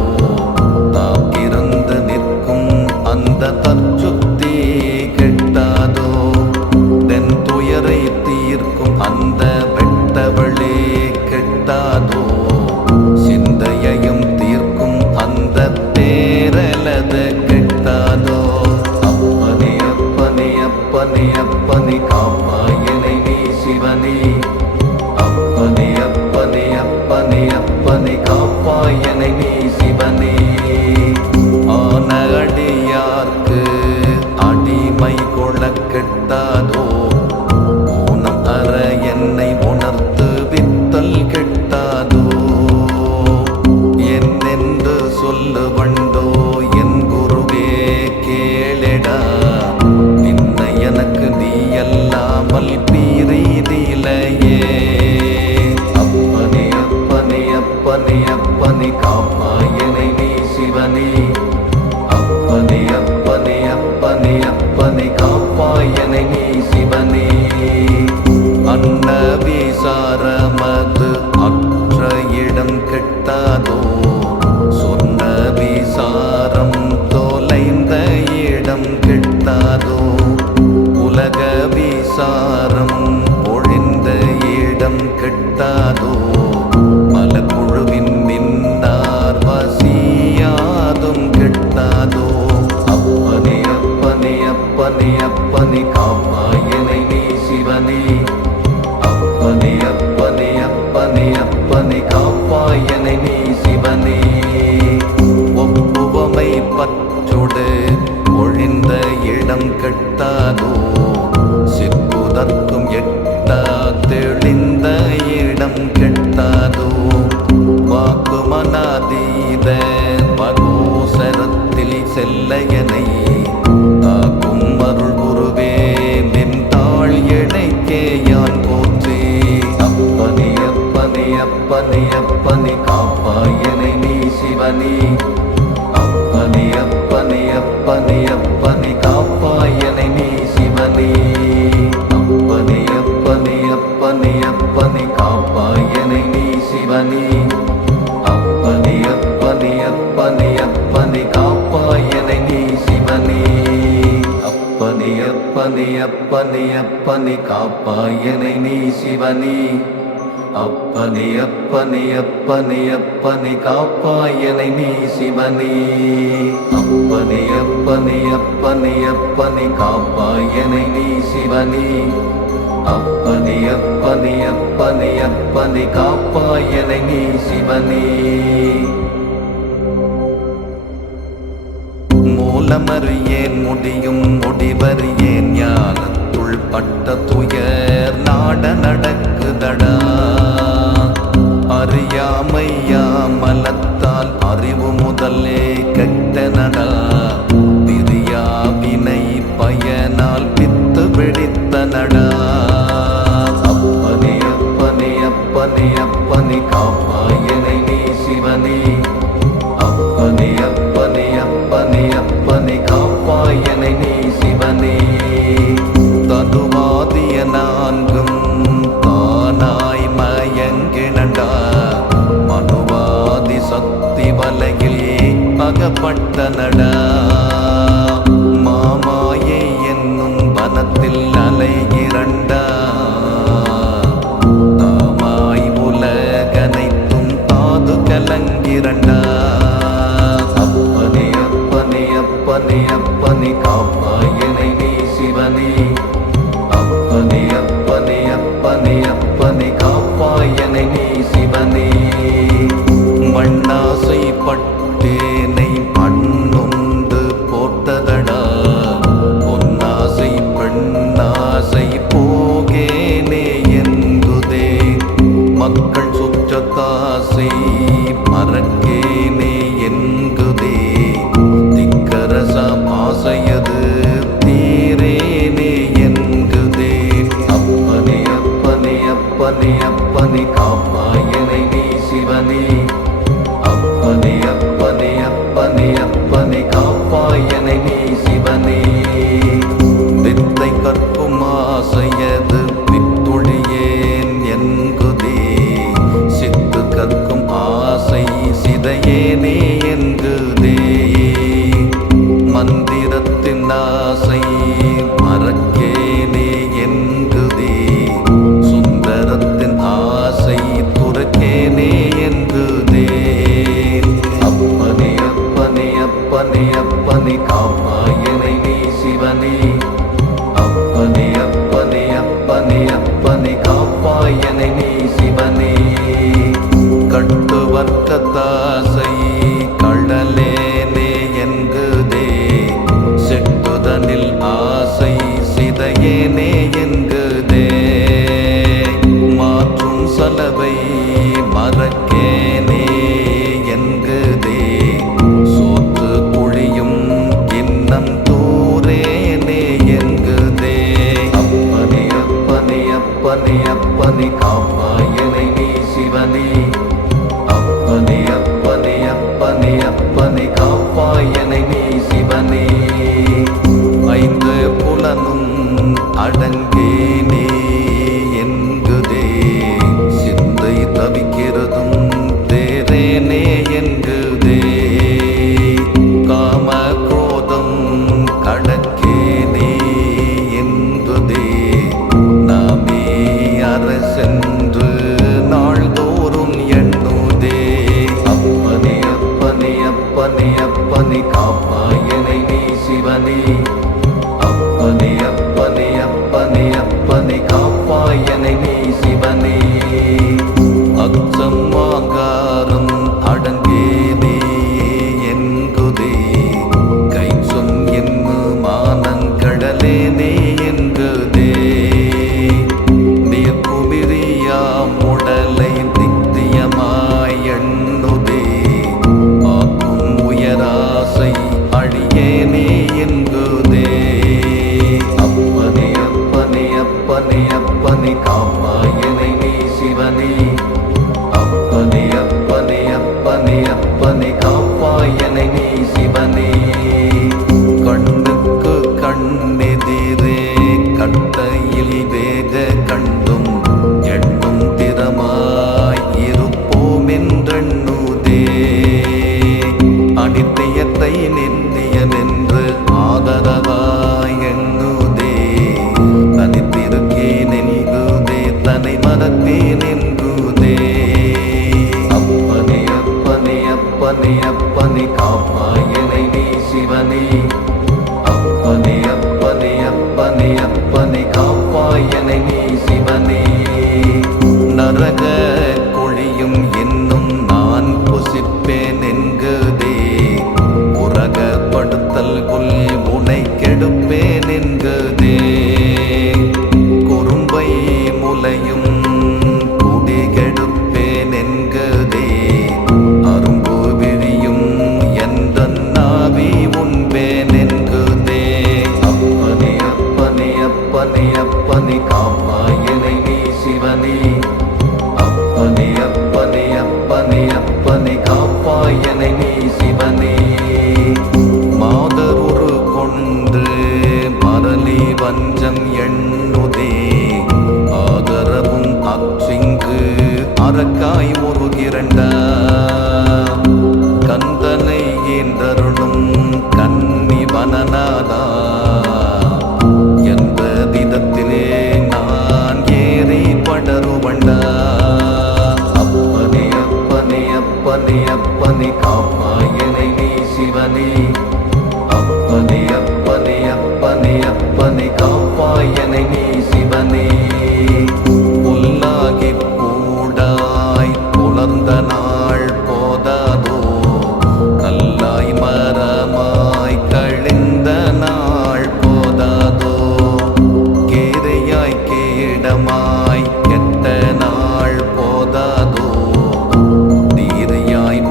தாக்கிருந்து நிற்கும் அந்த தற்சுத்தி கிட்டாதோ தென் துயரை தீர்க்கும் அந்த வெட்டவளே கிட்டாதோ சிந்தையையும் தீர்க்கும் அந்த தேரலது கிட்டாதோ அப்பனே அப்பனே அப்பனே அப்பனே காப்பாயனை நீ சிவனே அப்பனே அப்பனே அப்பனே அப்பனே காப்பாயனை நீ சிவனே ஆன அடியார்க்கு அடிமை கொள்ள கெட்டாதோ ஊனம் அற என்னை உணர்த்த கொடுத்து வித்தல் கெட்டாதோ என்னென்று சொல்லுவண்டோ என் குருவே கேளடா நின்ன எனக்கு நீ அல்லாமல் பீரீதிலையே அப்பனே அப்பனே அப்பனே அப்பனே காப்பாயனை நீ சிவனே அப்பனே அப்பனே அப்பனே அப்பனே காப்பாயனை நீ சிவனே அன்ன விசாரமது அற்ற இடம் கெட்டாதோ சொன்ன விசாரம் தொலைந்த இடம் கெட்டாதோ உலக விசாரம் ஒழிந்த இடம் கெட்டாதோ பல குழுவின் நின்னார் வசியாதும் கெட்டாதோ அப்பனே அப்பனே அப்பனே அப்பனே காப்பாயனை நீ சிவனே அப்பனே அப்பனே அப்பனே அப்பனே காப்பாயனை நீ சிவனே ஒப்புவமை பற்றொடு ஒழிந்த இடம் கெட்டாதோ சிற்புதற்கும் எட்டா தெளிந்த இடம் கெட்டாதோ வாக்குமனாதீத மகோசரத்தில் செல்லையனை தாக்கும் அருள் குருவே நின் தாழ் இணைக்கே யான் போற்றே அப்பனே அப்பனே அப்பனே அப்பனே காப்பாயனை நீ சிவனே அப்பனே அப்பனே அப்பனே அப்பனே காப்பாயனை நீ சிவனே அப்பனே அப்பனே அப்பனே அப்பனே காப்பாயனை நீ சிவனே அப்பனே அப்பனே அப்பனே அப்பனே காப்பாயனை நீ சிவனே அப்பனே அப்பனே அப்பனே அப்பனே காப்பாயனை நீ சிவனே அப்பனே அப்பனே அப்பனே அப்பனே காப்பாயனை நீ சிவனே அப்பனே அப்பனே அப்பனே அப்பனே காப்பாயனை நீ சிவனே அப்பனே அப்பனே அப்பனே அப்பனே காப்பாயனை நீ சிவனே மூலமறியேன் முடியும் முடிவறியேன் ஞானத்துள் பட்ட துயர் நாட நடக்குதடா அறியாமையாமலத்தால் அறிவு முதலே கெட்டனடா பிரியாவினை பயனால் பித்து பிடித்தனடா அப்பனே அப்பனே அப்பனே அப்பனே காப்பாயனை நீ சிவனே அப்பனே அப்பனே அப்பனே அப்பனே காப்பாயனை நீ சிவனே ததுவாதிய நான்கும் தானாய் மயங்கினண்டா மனுவாதி சக்தி வலையில் அகப்பட்டனடா மாமாயை என்னும் வனத்தில் அலைகிறண்டா தாமாய் உலகனைத்தும் தாது கலங்கிறண்டா அப்பனே அப்பனே அப்பனே அப்பனே காப்பாயனை நீ சிவனே அப்பனே அப்பனே அப்பனே அப்பனே காப்பாயனை நீ சிவனே மண்ணாசை பட்டேனை மண்ணுண்டு போட்டதடா பொன்னாசை பெண்ணாசை போகேனே எங்குதே மக்கள் சுற்றத்தாசை மறக்கேனே என்குதே திக்கரச ஆசையது தீரேனே என்குதே அப்பனே அப்பனே அப்பனே அப்பனே காப்பாயனை நீ சிவனே அப்பனே அப்பனே அப்பனே அப்பனே காப்பாயனை நீ சிவனே வித்தை கற்கும் ஆசையது வித்துழியேன் என்குதே சித்து கற்கும் ஆசை சிதையேனே என்குதே மந்திரத்தின் ஆசை மறக்கேனே என்குதே சுந்தரத்தின் ஆசை துறக்கேனே என்குதே அப்பனே அப்பனே அப்பனே அப்பனே காப்பாயனை நீ சிவனே அப்பனே அப்பனே அப்பனே அப்பனே காப்பாயனை நீ சிவனே கட்டு வர்க்கத்தாசை கடலேனே என்குதே செட்டுதனில் ஆசை சிதையேனே என்குதே மாற்றும் சலவை மறக்கேனே என்குதே சோற்று குழியும் இன்னம் தூரேனே என்குதே அப்பனே அப்பனே அப்பனே அப்பனே காப்பாயனை நீ சிவனே அப்பனே அப்பனே அப்பனே அப்பனே காப்பாயனை நீ சிவனே ஐந்து புலனும் அடங்கேனே என்குதே சிந்தை தவிக்கிறதும் தேரேனே என்குதே காம குரோதம் கடக்கேனே என்குதே நாமே அரசென்று நாள்தோறும் எண்ணுதே அப்பனே அப்பனே அப்பனே அப்பனே காப்பாயனை நீ சிவனே அப்பனே அப்பனே அப்பனே அப்பனே காப்பாயனை நீ சிவனே அச்சம் ஆங்காரம் அடங்கேனே என்குதே கைச்சொம் என்னு மானங்கடலேனே என்குதே நீர்குமிரியாம் உடலை நித்தியமாய் எண்ணுதே ஆக்கும் உயராசை அழியேனே என்குதே அப்பனே அப்பனே அப்பனே அப்பனே காப்பாயனை நீ சிவனே அப்பனே அப்பனே அப்பனே அப்பனே காப்பாயனை நீ சிவனே கண்ணுக்கு கண்ணெதிரே கட்டையில் வேக கண்டும் எண்ணும் திறமாய் இருப்போம் என்றெண்ணுதே அனித்தியத்தை நித்தியமென்று ஆதரவாய் எண்ணுதே தனித்திருக்கேன் என்குதே தனை மறத்தேன் என்குதே அப்பனே அப்பனே அப்பனே அப்பனே காப்பாயனை நீ சிவனே அப்பனே அப்பனே அப்பனே அப்பனே காப்பாயனை நீ சிவனே நரக கொழியும் என்னும் நான் புசிப்பேன் என்குதே உரகப்படுத்தல் கொல் உனை கெடுப்பேன் என்குதே குறும்பை முலையும் குடி கெடுப்பேன் என்குதே அரும்பு விழியும் என்ற நாவி உண்பேன் என்குதே அப்பனே அப்பனே அப்பனே அப்பனே காப்பாயனை நீ சிவனே அப்பனே அப்பனே அப்பனே அப்பனே காப்பாயனை நீ சிவனே மாதருரு கொண்டு மரளி வஞ்சம் எண்ணுதே ஆதரவும் அச்சிங்கு அரக்காய் முருகிரண்டா கந்தனை ஏந்தருளும் கன்னி வனநாதா எந்த தினத்திலே நான் ஏறி படருவண்டா அப்பனே அப்பனே அப்பனே அப்பனே காப்பாயனை நீ சிவனே அப்பனே அப்பனே அப்பனே அப்பனே காப்பாயனை நீ சிவனே புல்லாகி பூடாய் புலர்ந்த நாள் போதாதோ கல்லாய் மரமாய் கழிந்த நாள் போதாதோ கேரையாய் கேடமாய் கெட்ட நாள் போதாதோ தீரையாய்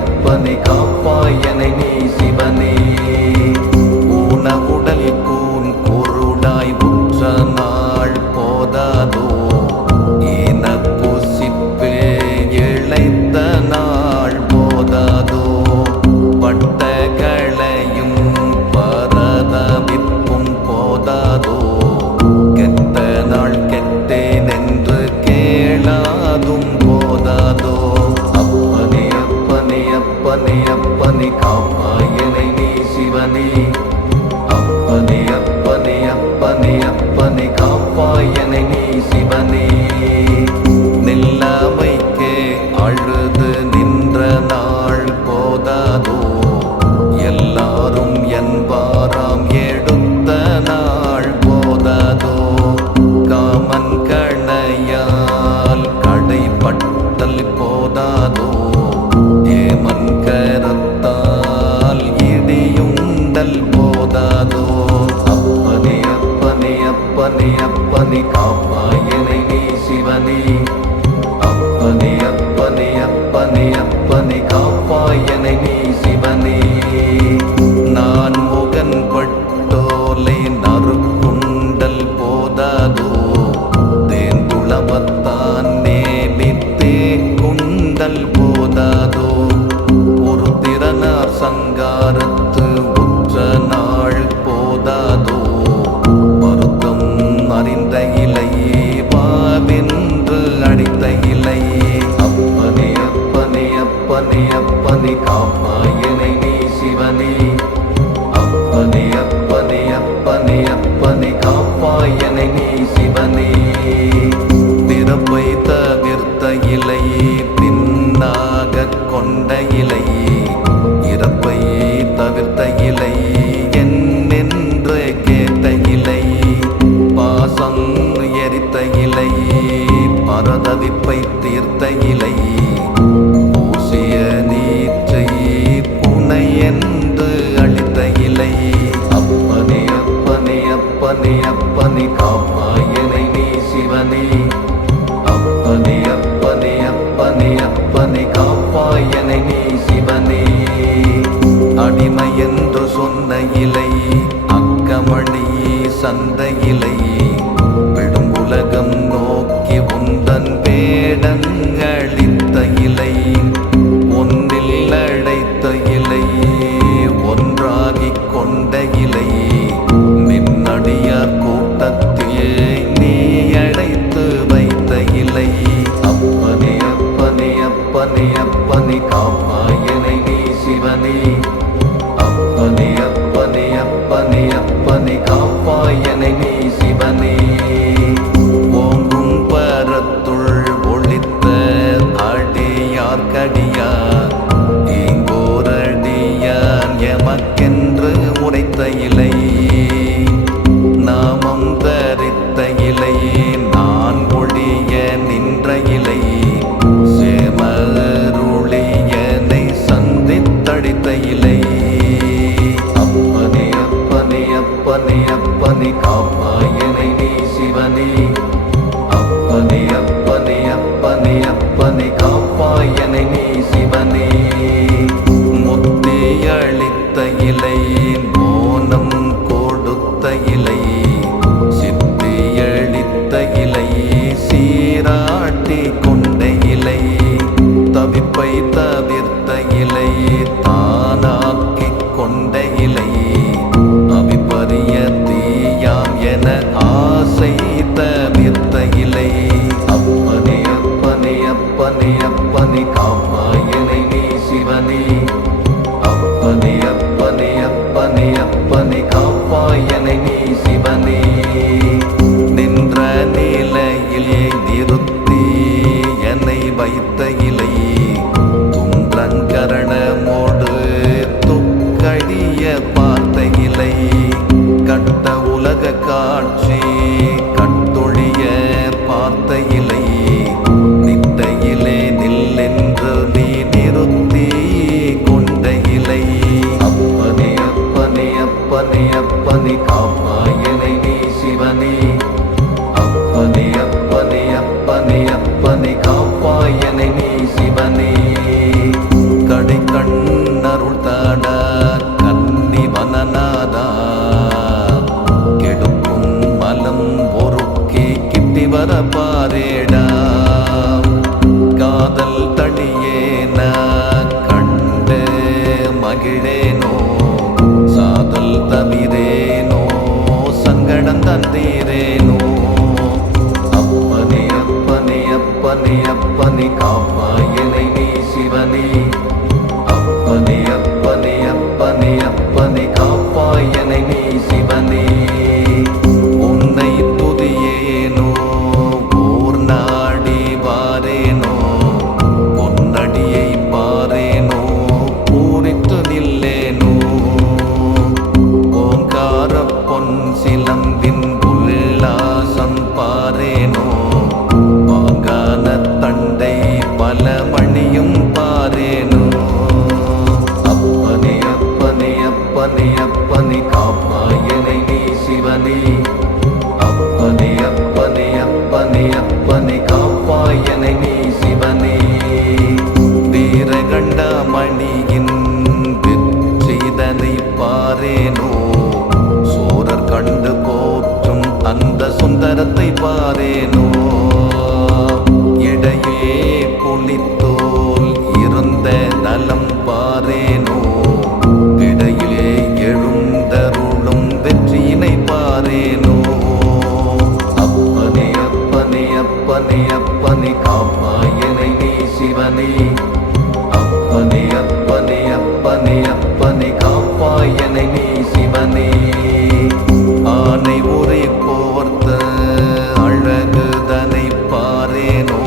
அப்பனே காப்பாய் என்னை நீ சிவனே. ஊனவுடல் கூன் குருடாய் உற்ற நாள் போதாதோ, ஈன புசிப்பே இழைத்த நாள் போதாதோ, பட்டகளையும் பரதவிப்பும் போதாதோ, கெட்ட நாள் கெட்டேன் என்று கேளாதும் போதாதோ. அப்பனே அப்பனே அப்பனே அப்பனே காப்பாய் என்னை நீ சிவனே. அப்பனே அப்பனே அப்பனே அப்பனே காப்பாய் என்னை நீ சிவனே. நில்லாமைக்கே அழுது நின்ற நாள் போதாதோ, எல்லாரும் என்பாராம் எடுத்த நாள் போதாதோ, காமன் கணையால் கடைப்பட்டல் போதாதோ, ஏமன் கரத்தால் இடியுண்டல் போதாதோ. அப்பனே அப்பனே அப்பனே அப்பனே காப்பாய் என்னை நீ சிவனே. அப்பனே அப்பனே அப்பனே அப்பனே காப்பாய் என்னை நீ சிவனே. நான் முகன் பட்டோலை நறுக்குண்டல் போதாதோ, தேந்துளவத்தான் நேமித்தே குண்டல் போதாதோ, ஒரு திறனார் சங்காரத்து உற்ற நாள் போதாதோ, வருத்தம் அறிந்த இலையே பாவென்று அடித்த இலையே. அப்பனே அப்பனே அப்பனே அப்பனே காப்பாய் என்னை நீ சிவனே. அப்பனே அப்பனே அப்பனே அப்பனே காப்பாய் என்னை நீ சிவனே. பிறப்பை தவிர்த்த இலையே பின்னாக கொண்ட இலையே, இறப்பை தவிர்த்த இலையே என்னென்று கேட்ட இலையே, பாசம் எரித்த இலையே பரதவிப்பை தீர்த்த இலையே, பூசிய நீற்றை புனை என்று அளித்த இலையே. அப்பனே அப்பனே அப்பனே அப்பனே காப்பாய் என்னை நீ சிவனே. அப்பனே அப்பனே அப்பனே அப்பனே காப்பாய் என்னை நீ சிவனே. அடிமை என்று சொன்ன இலையே, அக்கமணியே சந்த இலையே, விடும் உலகம் நோக்கி உந்தன் வேடங்களித்த இலையே, ஒன்றில் அழைத்த இலையே ஒன்றாகிக் கொண்ட இலையே, நின்னடியார் கூட்டத்தில் நீ அழைத்து வைத்த இலையே. அப்பனே அப்பனே அப்பனே அப்பனே காப்பாய் என்னை நீ சிவனே. அப்பனே அப்பனே அப்பனே அப்பனே காப்பாய் என்னை நீ சிவனே. ஓங்கும் பரத்துள் ஒளித்த அடியார்க்கடியார், ஈங்கோரடியான் எமக்கென்று உரைத்த இலையே, நாமம் தரித்த இலையே, நான் ஒழிய நின்ற இலையே, சேமருளியனை சந்தித்தடித்த இலையே. அப்பனே அப்பனே அப்பனே அப்பனே காப்பாய் என்னை நீ சிவனே. அப்பனே அப்பனே அப்பனே அப்பனே காப்பாய் என்னை நீ சிவனே. முத்தி அளித்த இலையே, மோனம் கொடுத்த இலையே, சித்தியளித்த இலையே, சீராட்டி கொண்ட இலையே, தவிப்பை தவிர்த்த இலையே, தானாக்கிக் கொண்ட இலையே, அவிப்பரிய தீயாம் என ஆசை தவிர்த்த இலையே. அப்பனே அப்பனே அப்பனே அப்பனே காப்பாய் என்னை நீ சிவனே. அப்பனே அப்பனே அப்பனே அப்பனே காப்பாய் என்னை நீ சிவனே. நின்ற நிலையில் நிறுத்தி என்னை வைத்த இலையே, துன்றங்கரணமோடு பாரேனோ இடையிலே எழுந்தருளும் வெற்றியினை பாரேனோ அப்பனே அப்பனே அப்பனே அப்பனே காப்பாயனை நீ சிவனே அப்பனே அப்பனே அப்பனே அப்பனே காப்பாயனை நீ சிவனே ஆனை உரை போர்த்த அழகுதனை பாரேனோ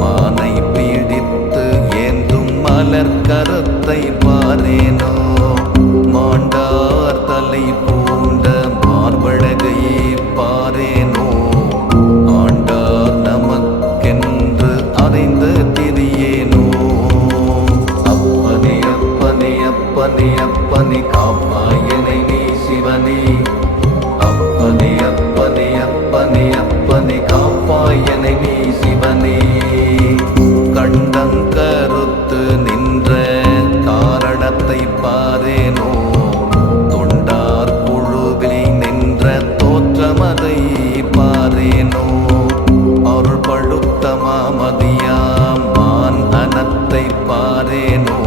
மானை பீடித்து ஏந்தும் மலர் கரத்தை பாரேனோ மாண்டார் தலை பூண்ட மார்பழகை பாரேனோ ஆண்டார் நமக்கென்று அறைந்த திரியேனோ அப்பனே அப்பனே அப்பனே அப்பனே காப்பாயனை நீ சிவனே அப்பனே அப்பனே அப்பனே அப்பனே காப்பாயனை நீ சிவனே கண்டங்கருத்து நின்ற காரணத்தை பாரேனோ தொண்டார் குழுவில் நின்ற தோற்றமதை பாரேனோ அருள் பழுத்த மாமதியாம் மான் அனத்தை பாரேனோ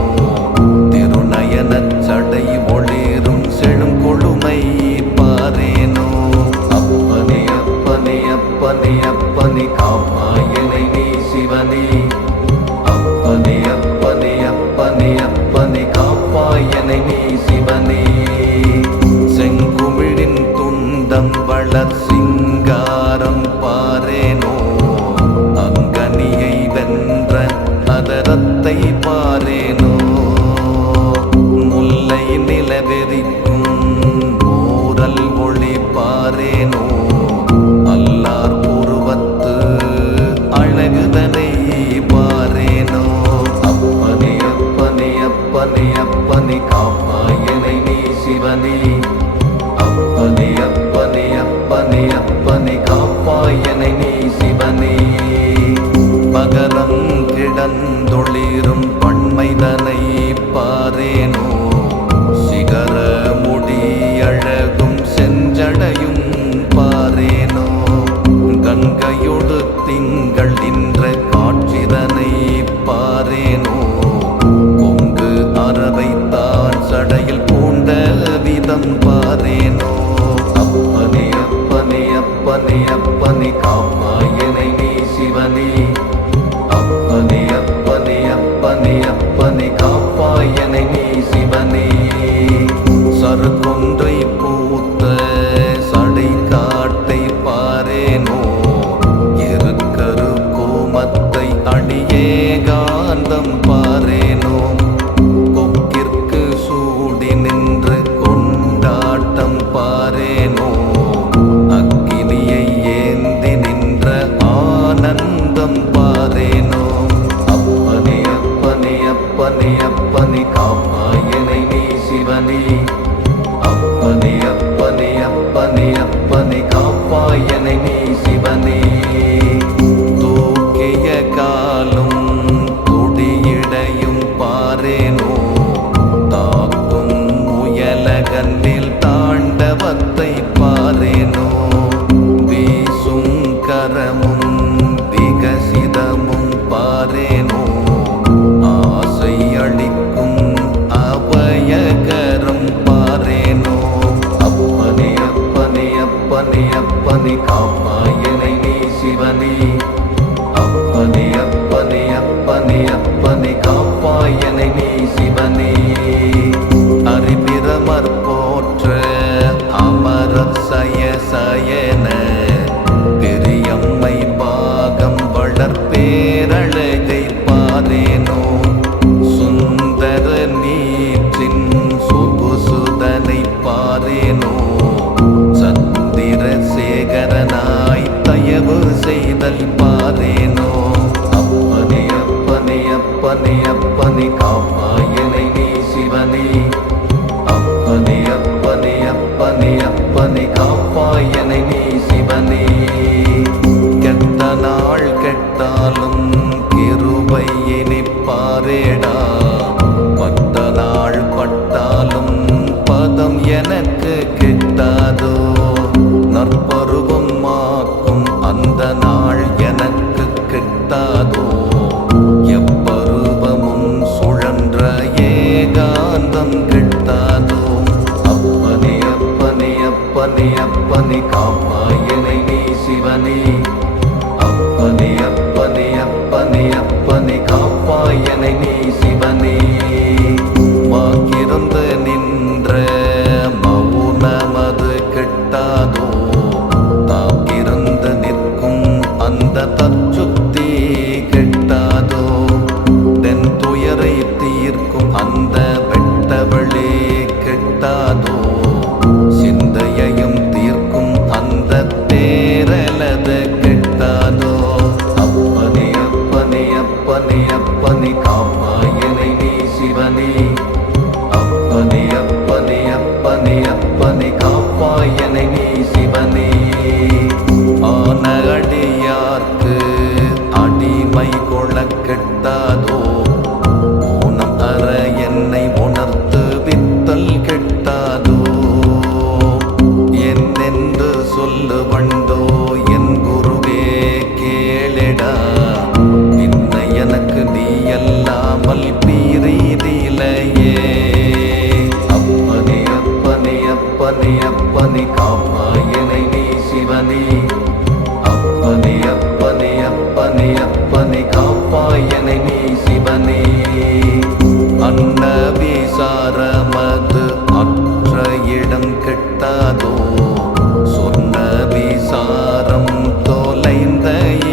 திருநயனச் சடை ஒளிரும் செழும் கொழுமை பாரேனோ அப்பனே அப்பனே அப்பனே அப்பனே காப்பாயனை நீ சிவனே அப்பனே அப்பனே அப்பனே அப்பனே காப்பாயனை நீ சிவனே செங்குமிழின் துண்டம் வளர் சிங்காரம் பாரேனோ அங்கனியை வென்ற அதரத்தை பாரேனோ முல்லை நிலவெறிக்கும் மூரல் ஒளி பாரேனோ அல்லார் புருவத்து அழகுதனை பாரேனோ அப்பனே அப்பனே அப்பனே அப்பனே காப்பாயனை நீ சிவனே அப்பனே அப்பனே அப்பனே அப்பனே காப்பாயனை நீ சிவனே பகரம் கிடந்தொளிரும் பண்மைதனை பாரேனோ சிகர முடி அழகும் செஞ்சடையும் பாரேனோ கங்கையொடு திங்கள் நின்ற காட்சிதனை பாரேனோ கொங்கு அறவைத்தான் சடையில் பூண்ட விதம் பாரேனோ அப்பனே அப்பனே அப்பனே அப்பனே காப்பாயனை நீ சிவனே அப்பனே அப்பனே அப்பனே அப்பனே காப்பாயனை நீ சிவனே சருக்கொன்றை பூத்த சடை காட்டை பாரேனோ இருக்கரு கோமத்தை அணியே காந்தம் பாரேனோ கொக்கிற்கு சூடி நின்று கொண்டாட்டம் பாரேனோ அக்கினியை ஏந்தி நின்ற ஆனந்தம் பாரேனோ அப்பனே அப்பனே அப்பனே அப்பனே காப்பாயனை நீ சிவனே அப்பனே அப்பனே அப்பனே அப்பனே காப்பாயனை நீ சிவனே தூக்கிய காலும் துடியிடையும் பாரேனோ தாக்கும் முயலகன்றில் தாண்டவத்தை பாரேனோ வீசும் கரமும் விகசிதமும் பாரேனோ ஆசை அளிக்கும் அபயகரம் பாரேனோ அப்பனே அப்பனே அப்பனே அப்பனே காப்பாயனை நீ சிவனே அப்பனே அப்பனே அப்பனே அப்பனே காப்பாயனை நீ சிவனே அறிபிரமர் போற்ற அமரர் சய சயன பெரியம்மை பாகம் வளர்பேரழகை பாரேனோ சுந்தர நீற்றின் சுகுசுதனை பாரேனோ சந்திர சேகரனாய் தயவு செய்தல் பாரேனோ அப்பனே அப்பனே அப்பனே அப்பனே காப்பாயனை நீ சிவனே அப்பனே அப்பனே அப்பனே அப்பனே காப்பாயனை நீ சிவனே கெட்ட நாள் கெட்டாலும் கிருபையினை பாரேடா பட்ட நாள் பட்டாலும் பதம் எனக்கு கிட்டாதோ நற்பருவம் மாக்கும் அந்த நாள் எனக்கு கிட்டாதோ எப்பருவமும் சுழன்ற அப்பனே காப்பாயனை நீ சிவனே அப்பனே அப்பனே அப்பனே அப்பனே காப்பாயனை நீ சிவனே வாக்கிருந்து நின்ற மௌனமது கெட்டாதோ தாக்கிருந்து நிற்கும் அந்த தற்சுத்தி கெட்டாதோ தென் துயரை தீர்க்கும் அந்த வெட்டவளே கெட்டாதோ சிந்தையையும் தீர்க்கும் அந்த தேரலது கெட்டாதோ அப்பனே அப்பனே அப்பனே அப்பனே காப்பாயனை நீ சிவனே அப்பனே அப்பனே அப்பனே அப்பனே காப்பாயனை நீ சிவனே ஆன அடியார்க்கு அடிமை கொள்ள கெட்டாதோ ஊனம் அற என்னை உணர்த்து வித்தல் கெட்டாதோ என்னென்று சொல்லுவண்டோ என் குருவே கேளடா இன்ன எனக்கு நீ அல்லாமல் பீரீதிலையே அப்பனே அப்பனே அப்பனே அப்பனே காப்பாயனை நீ சிவனே அப்பனே அப்பனே அப்பனே அப்பனே காப்பாயனை நீ சிவனே அன்ன விசாரமது அற்ற இடம் கெட்டாதோ சொன்ன விசாரம் தொலைந்த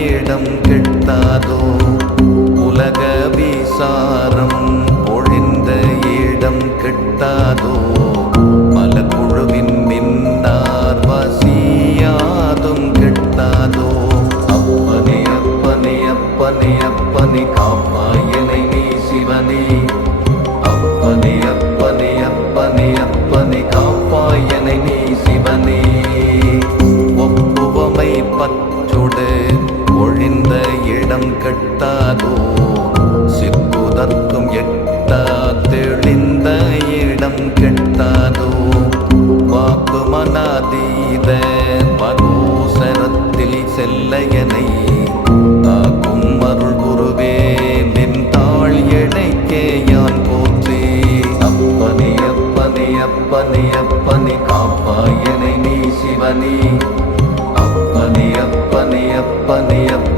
இடம் கெட்டாதோ உலக விசாரம் பொழிந்த இடம் கெட்டாதோ மலக்குழுவின் மின்னார் வசியாதும் கெட்டாதோ அப்பனே அப்பனே அப்பனே அப்பனே காப்பாயனை நீ சிவனே அப்பனே அப்பனே அப்பனே அப்பனே காப்பாயனை நீ சிவனே ஒப்புவமை பற்றுடு ஒழிந்த இடம் கெட்டாதோ சிற்புதற்கும் எட்டா தெளிந்த இடம் கெட்டாதோ வாக்கு மனாதீத பரோசரத்தில் செல்லையனை தாக்கும் அருள் குருவே நின் தாழ் இணைக்கே யான் போற்றி அப்பனே அப்பனே அப்பனே அப்பனே காப்பாயனை நீ சிவனே அப்பனே அப்பனே அப்பனே அப்பனே